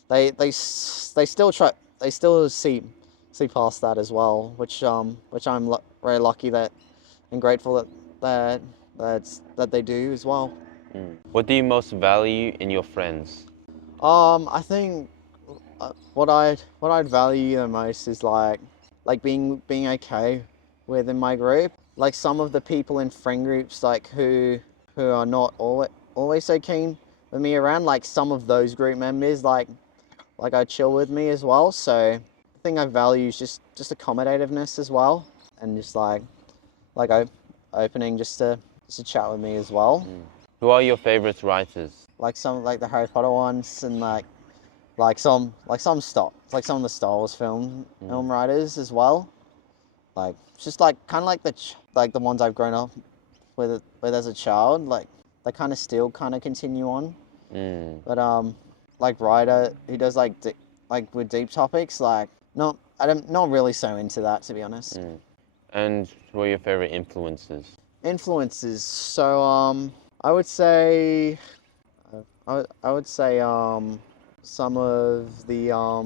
they still try, they still see past that as well, which I'm very lucky that and grateful that they do as well. What do you most value in your friends? I think what I'd value the most is like being okay within my group. Like some of the people in friend groups like who are not always so keen with me around. Like some of those group members like I chill with me as well. So the thing I value is just accommodativeness as well, and just like opening just to chat with me as well. Who are your favorite writers? Like some like the Harry Potter ones, and like like some some of the Star Wars film writers as well. Like it's just like kind of like the ones I've grown up with as a child. Like they kind of still kind of continue on. But like writer who does like like with deep topics, like not really so into that, to be honest. And what are your favorite influences? Influences. So I would say I would say some of the I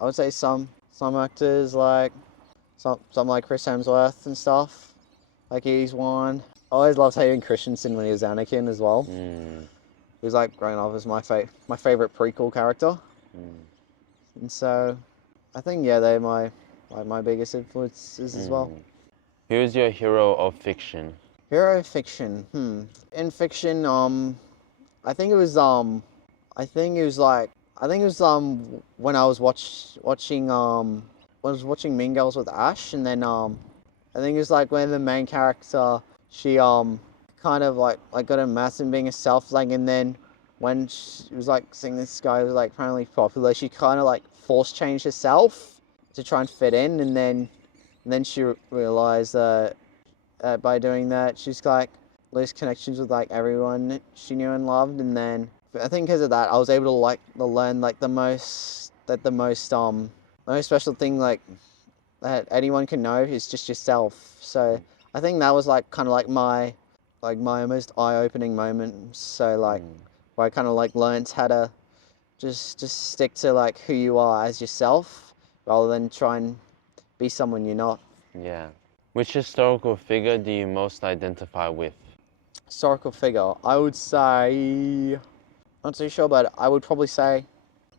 would say some actors like some like Chris Hemsworth and stuff. Like he's one. I always loved Hayden Christensen when he was Anakin as well. He was like growing up as my favorite prequel character. And so I think yeah, they're my biggest influences as well. Who's your hero of fiction? Hero of fiction. In fiction, I think it was when I was watching Mean Girls with Ash, and then I think it was like when the main character, she kind of like got a mass in being herself, like, and then when she was like seeing this guy who was like apparently popular, she kind of like force changed herself to try and fit in, and then she realized that by doing that she's like lose connections with like everyone she knew and loved, and then I think because of that I was able to learn like the most special thing like that anyone can know is just yourself. So I think that was like kind of like my most eye-opening moment. So like where I kind of like learned how to just stick to like who you are as yourself rather than try and be someone you're not. Yeah. Which historical figure do you most identify with? Historical figure, I would say, not too sure, but I would probably say,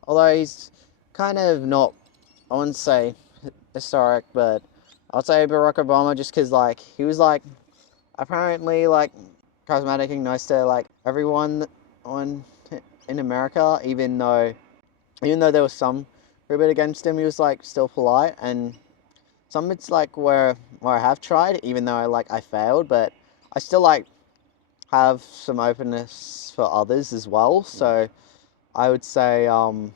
although he's kind of not, I wouldn't say historic, but I'd say Barack Obama, just because like he was like apparently like charismatic and nice to like everyone in America, even though there was some who were a bit against him, he was like still polite. And some it's like where I have tried, even though I failed, but I still like have some openness for others as well. So I would say I've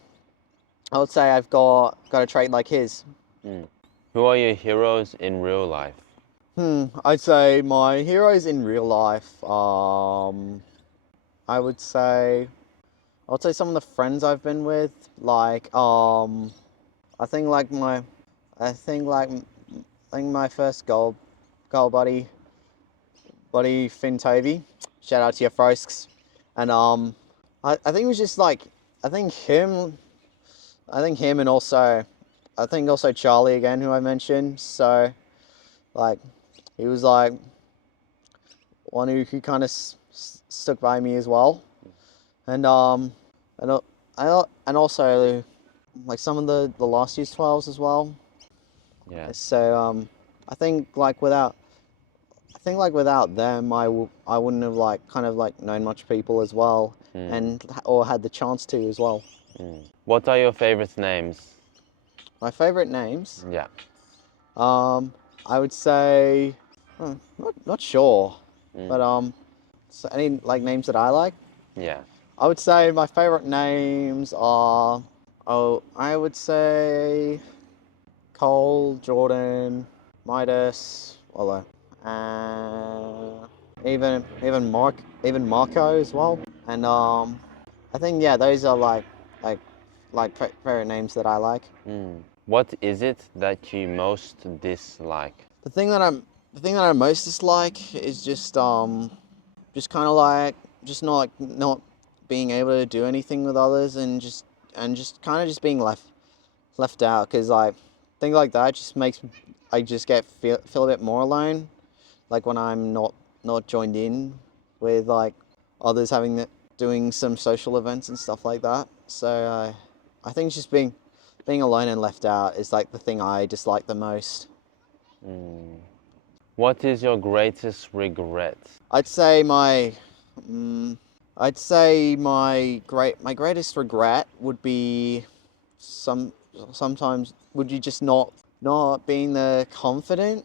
got a trait like his. Who are your heroes in real life? I'd say my heroes in real life. I would say some of the friends I've been with. Like I think my first goal buddy Finn Tovey. Shout out to your Frosks. And I think it was just like I think him and also Charlie again, who I mentioned. So like he was like one who kind of stuck by me as well. And also like some of the last year's 12s as well. Yeah. So I think without them, I wouldn't have known much people as well, or had the chance to as well. What are your favorite names? My favorite names? Yeah. I would say, not sure, but so any like names that I like? Yeah. I would say my favorite names are, I would say Cole, Jordan, Midas, even Marco as well. And I think yeah, those are like favorite names that I like. What is it that you most dislike? The thing that I most dislike is just kind of like just not being able to do anything with others, and just kind of just being left out, because like things like that just makes I just feel a bit more alone, like when I'm not joined in with like others doing some social events and stuff like that. So I think just being alone and left out is like the thing I dislike the most. What is your greatest regret? I'd say my greatest regret would be sometimes would be just not being the confidence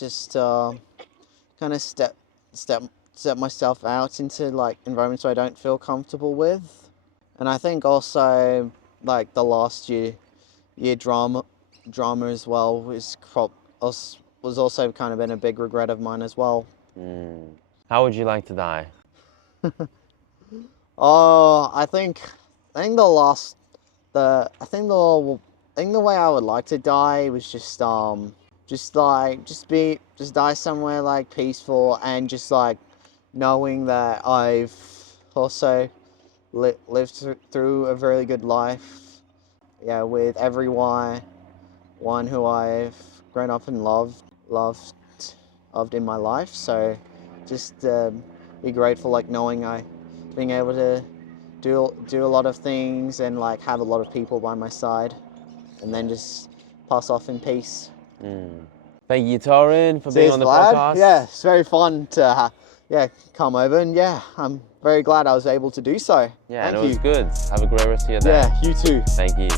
just kind of step myself out into like environments I don't feel comfortable with, And I think also like the last year drama as well was also kind of been a big regret of mine as well. How would you like to die? Oh, I think the way I would like to die was just die somewhere like peaceful, and just like knowing that I've also lived through a very good life, yeah, with everyone who I've grown up and loved in my life. So just be grateful, like knowing being able to do a lot of things and like have a lot of people by my side, and then just pass off in peace. Thank you, Torin, for being Cheers, on the Vlad. podcast. Yeah, it's very fun to come over, and yeah, I'm very glad I was able to do so. Yeah, Thank and it you. was good. Have a great rest of your day. Yeah, you too. Thank you.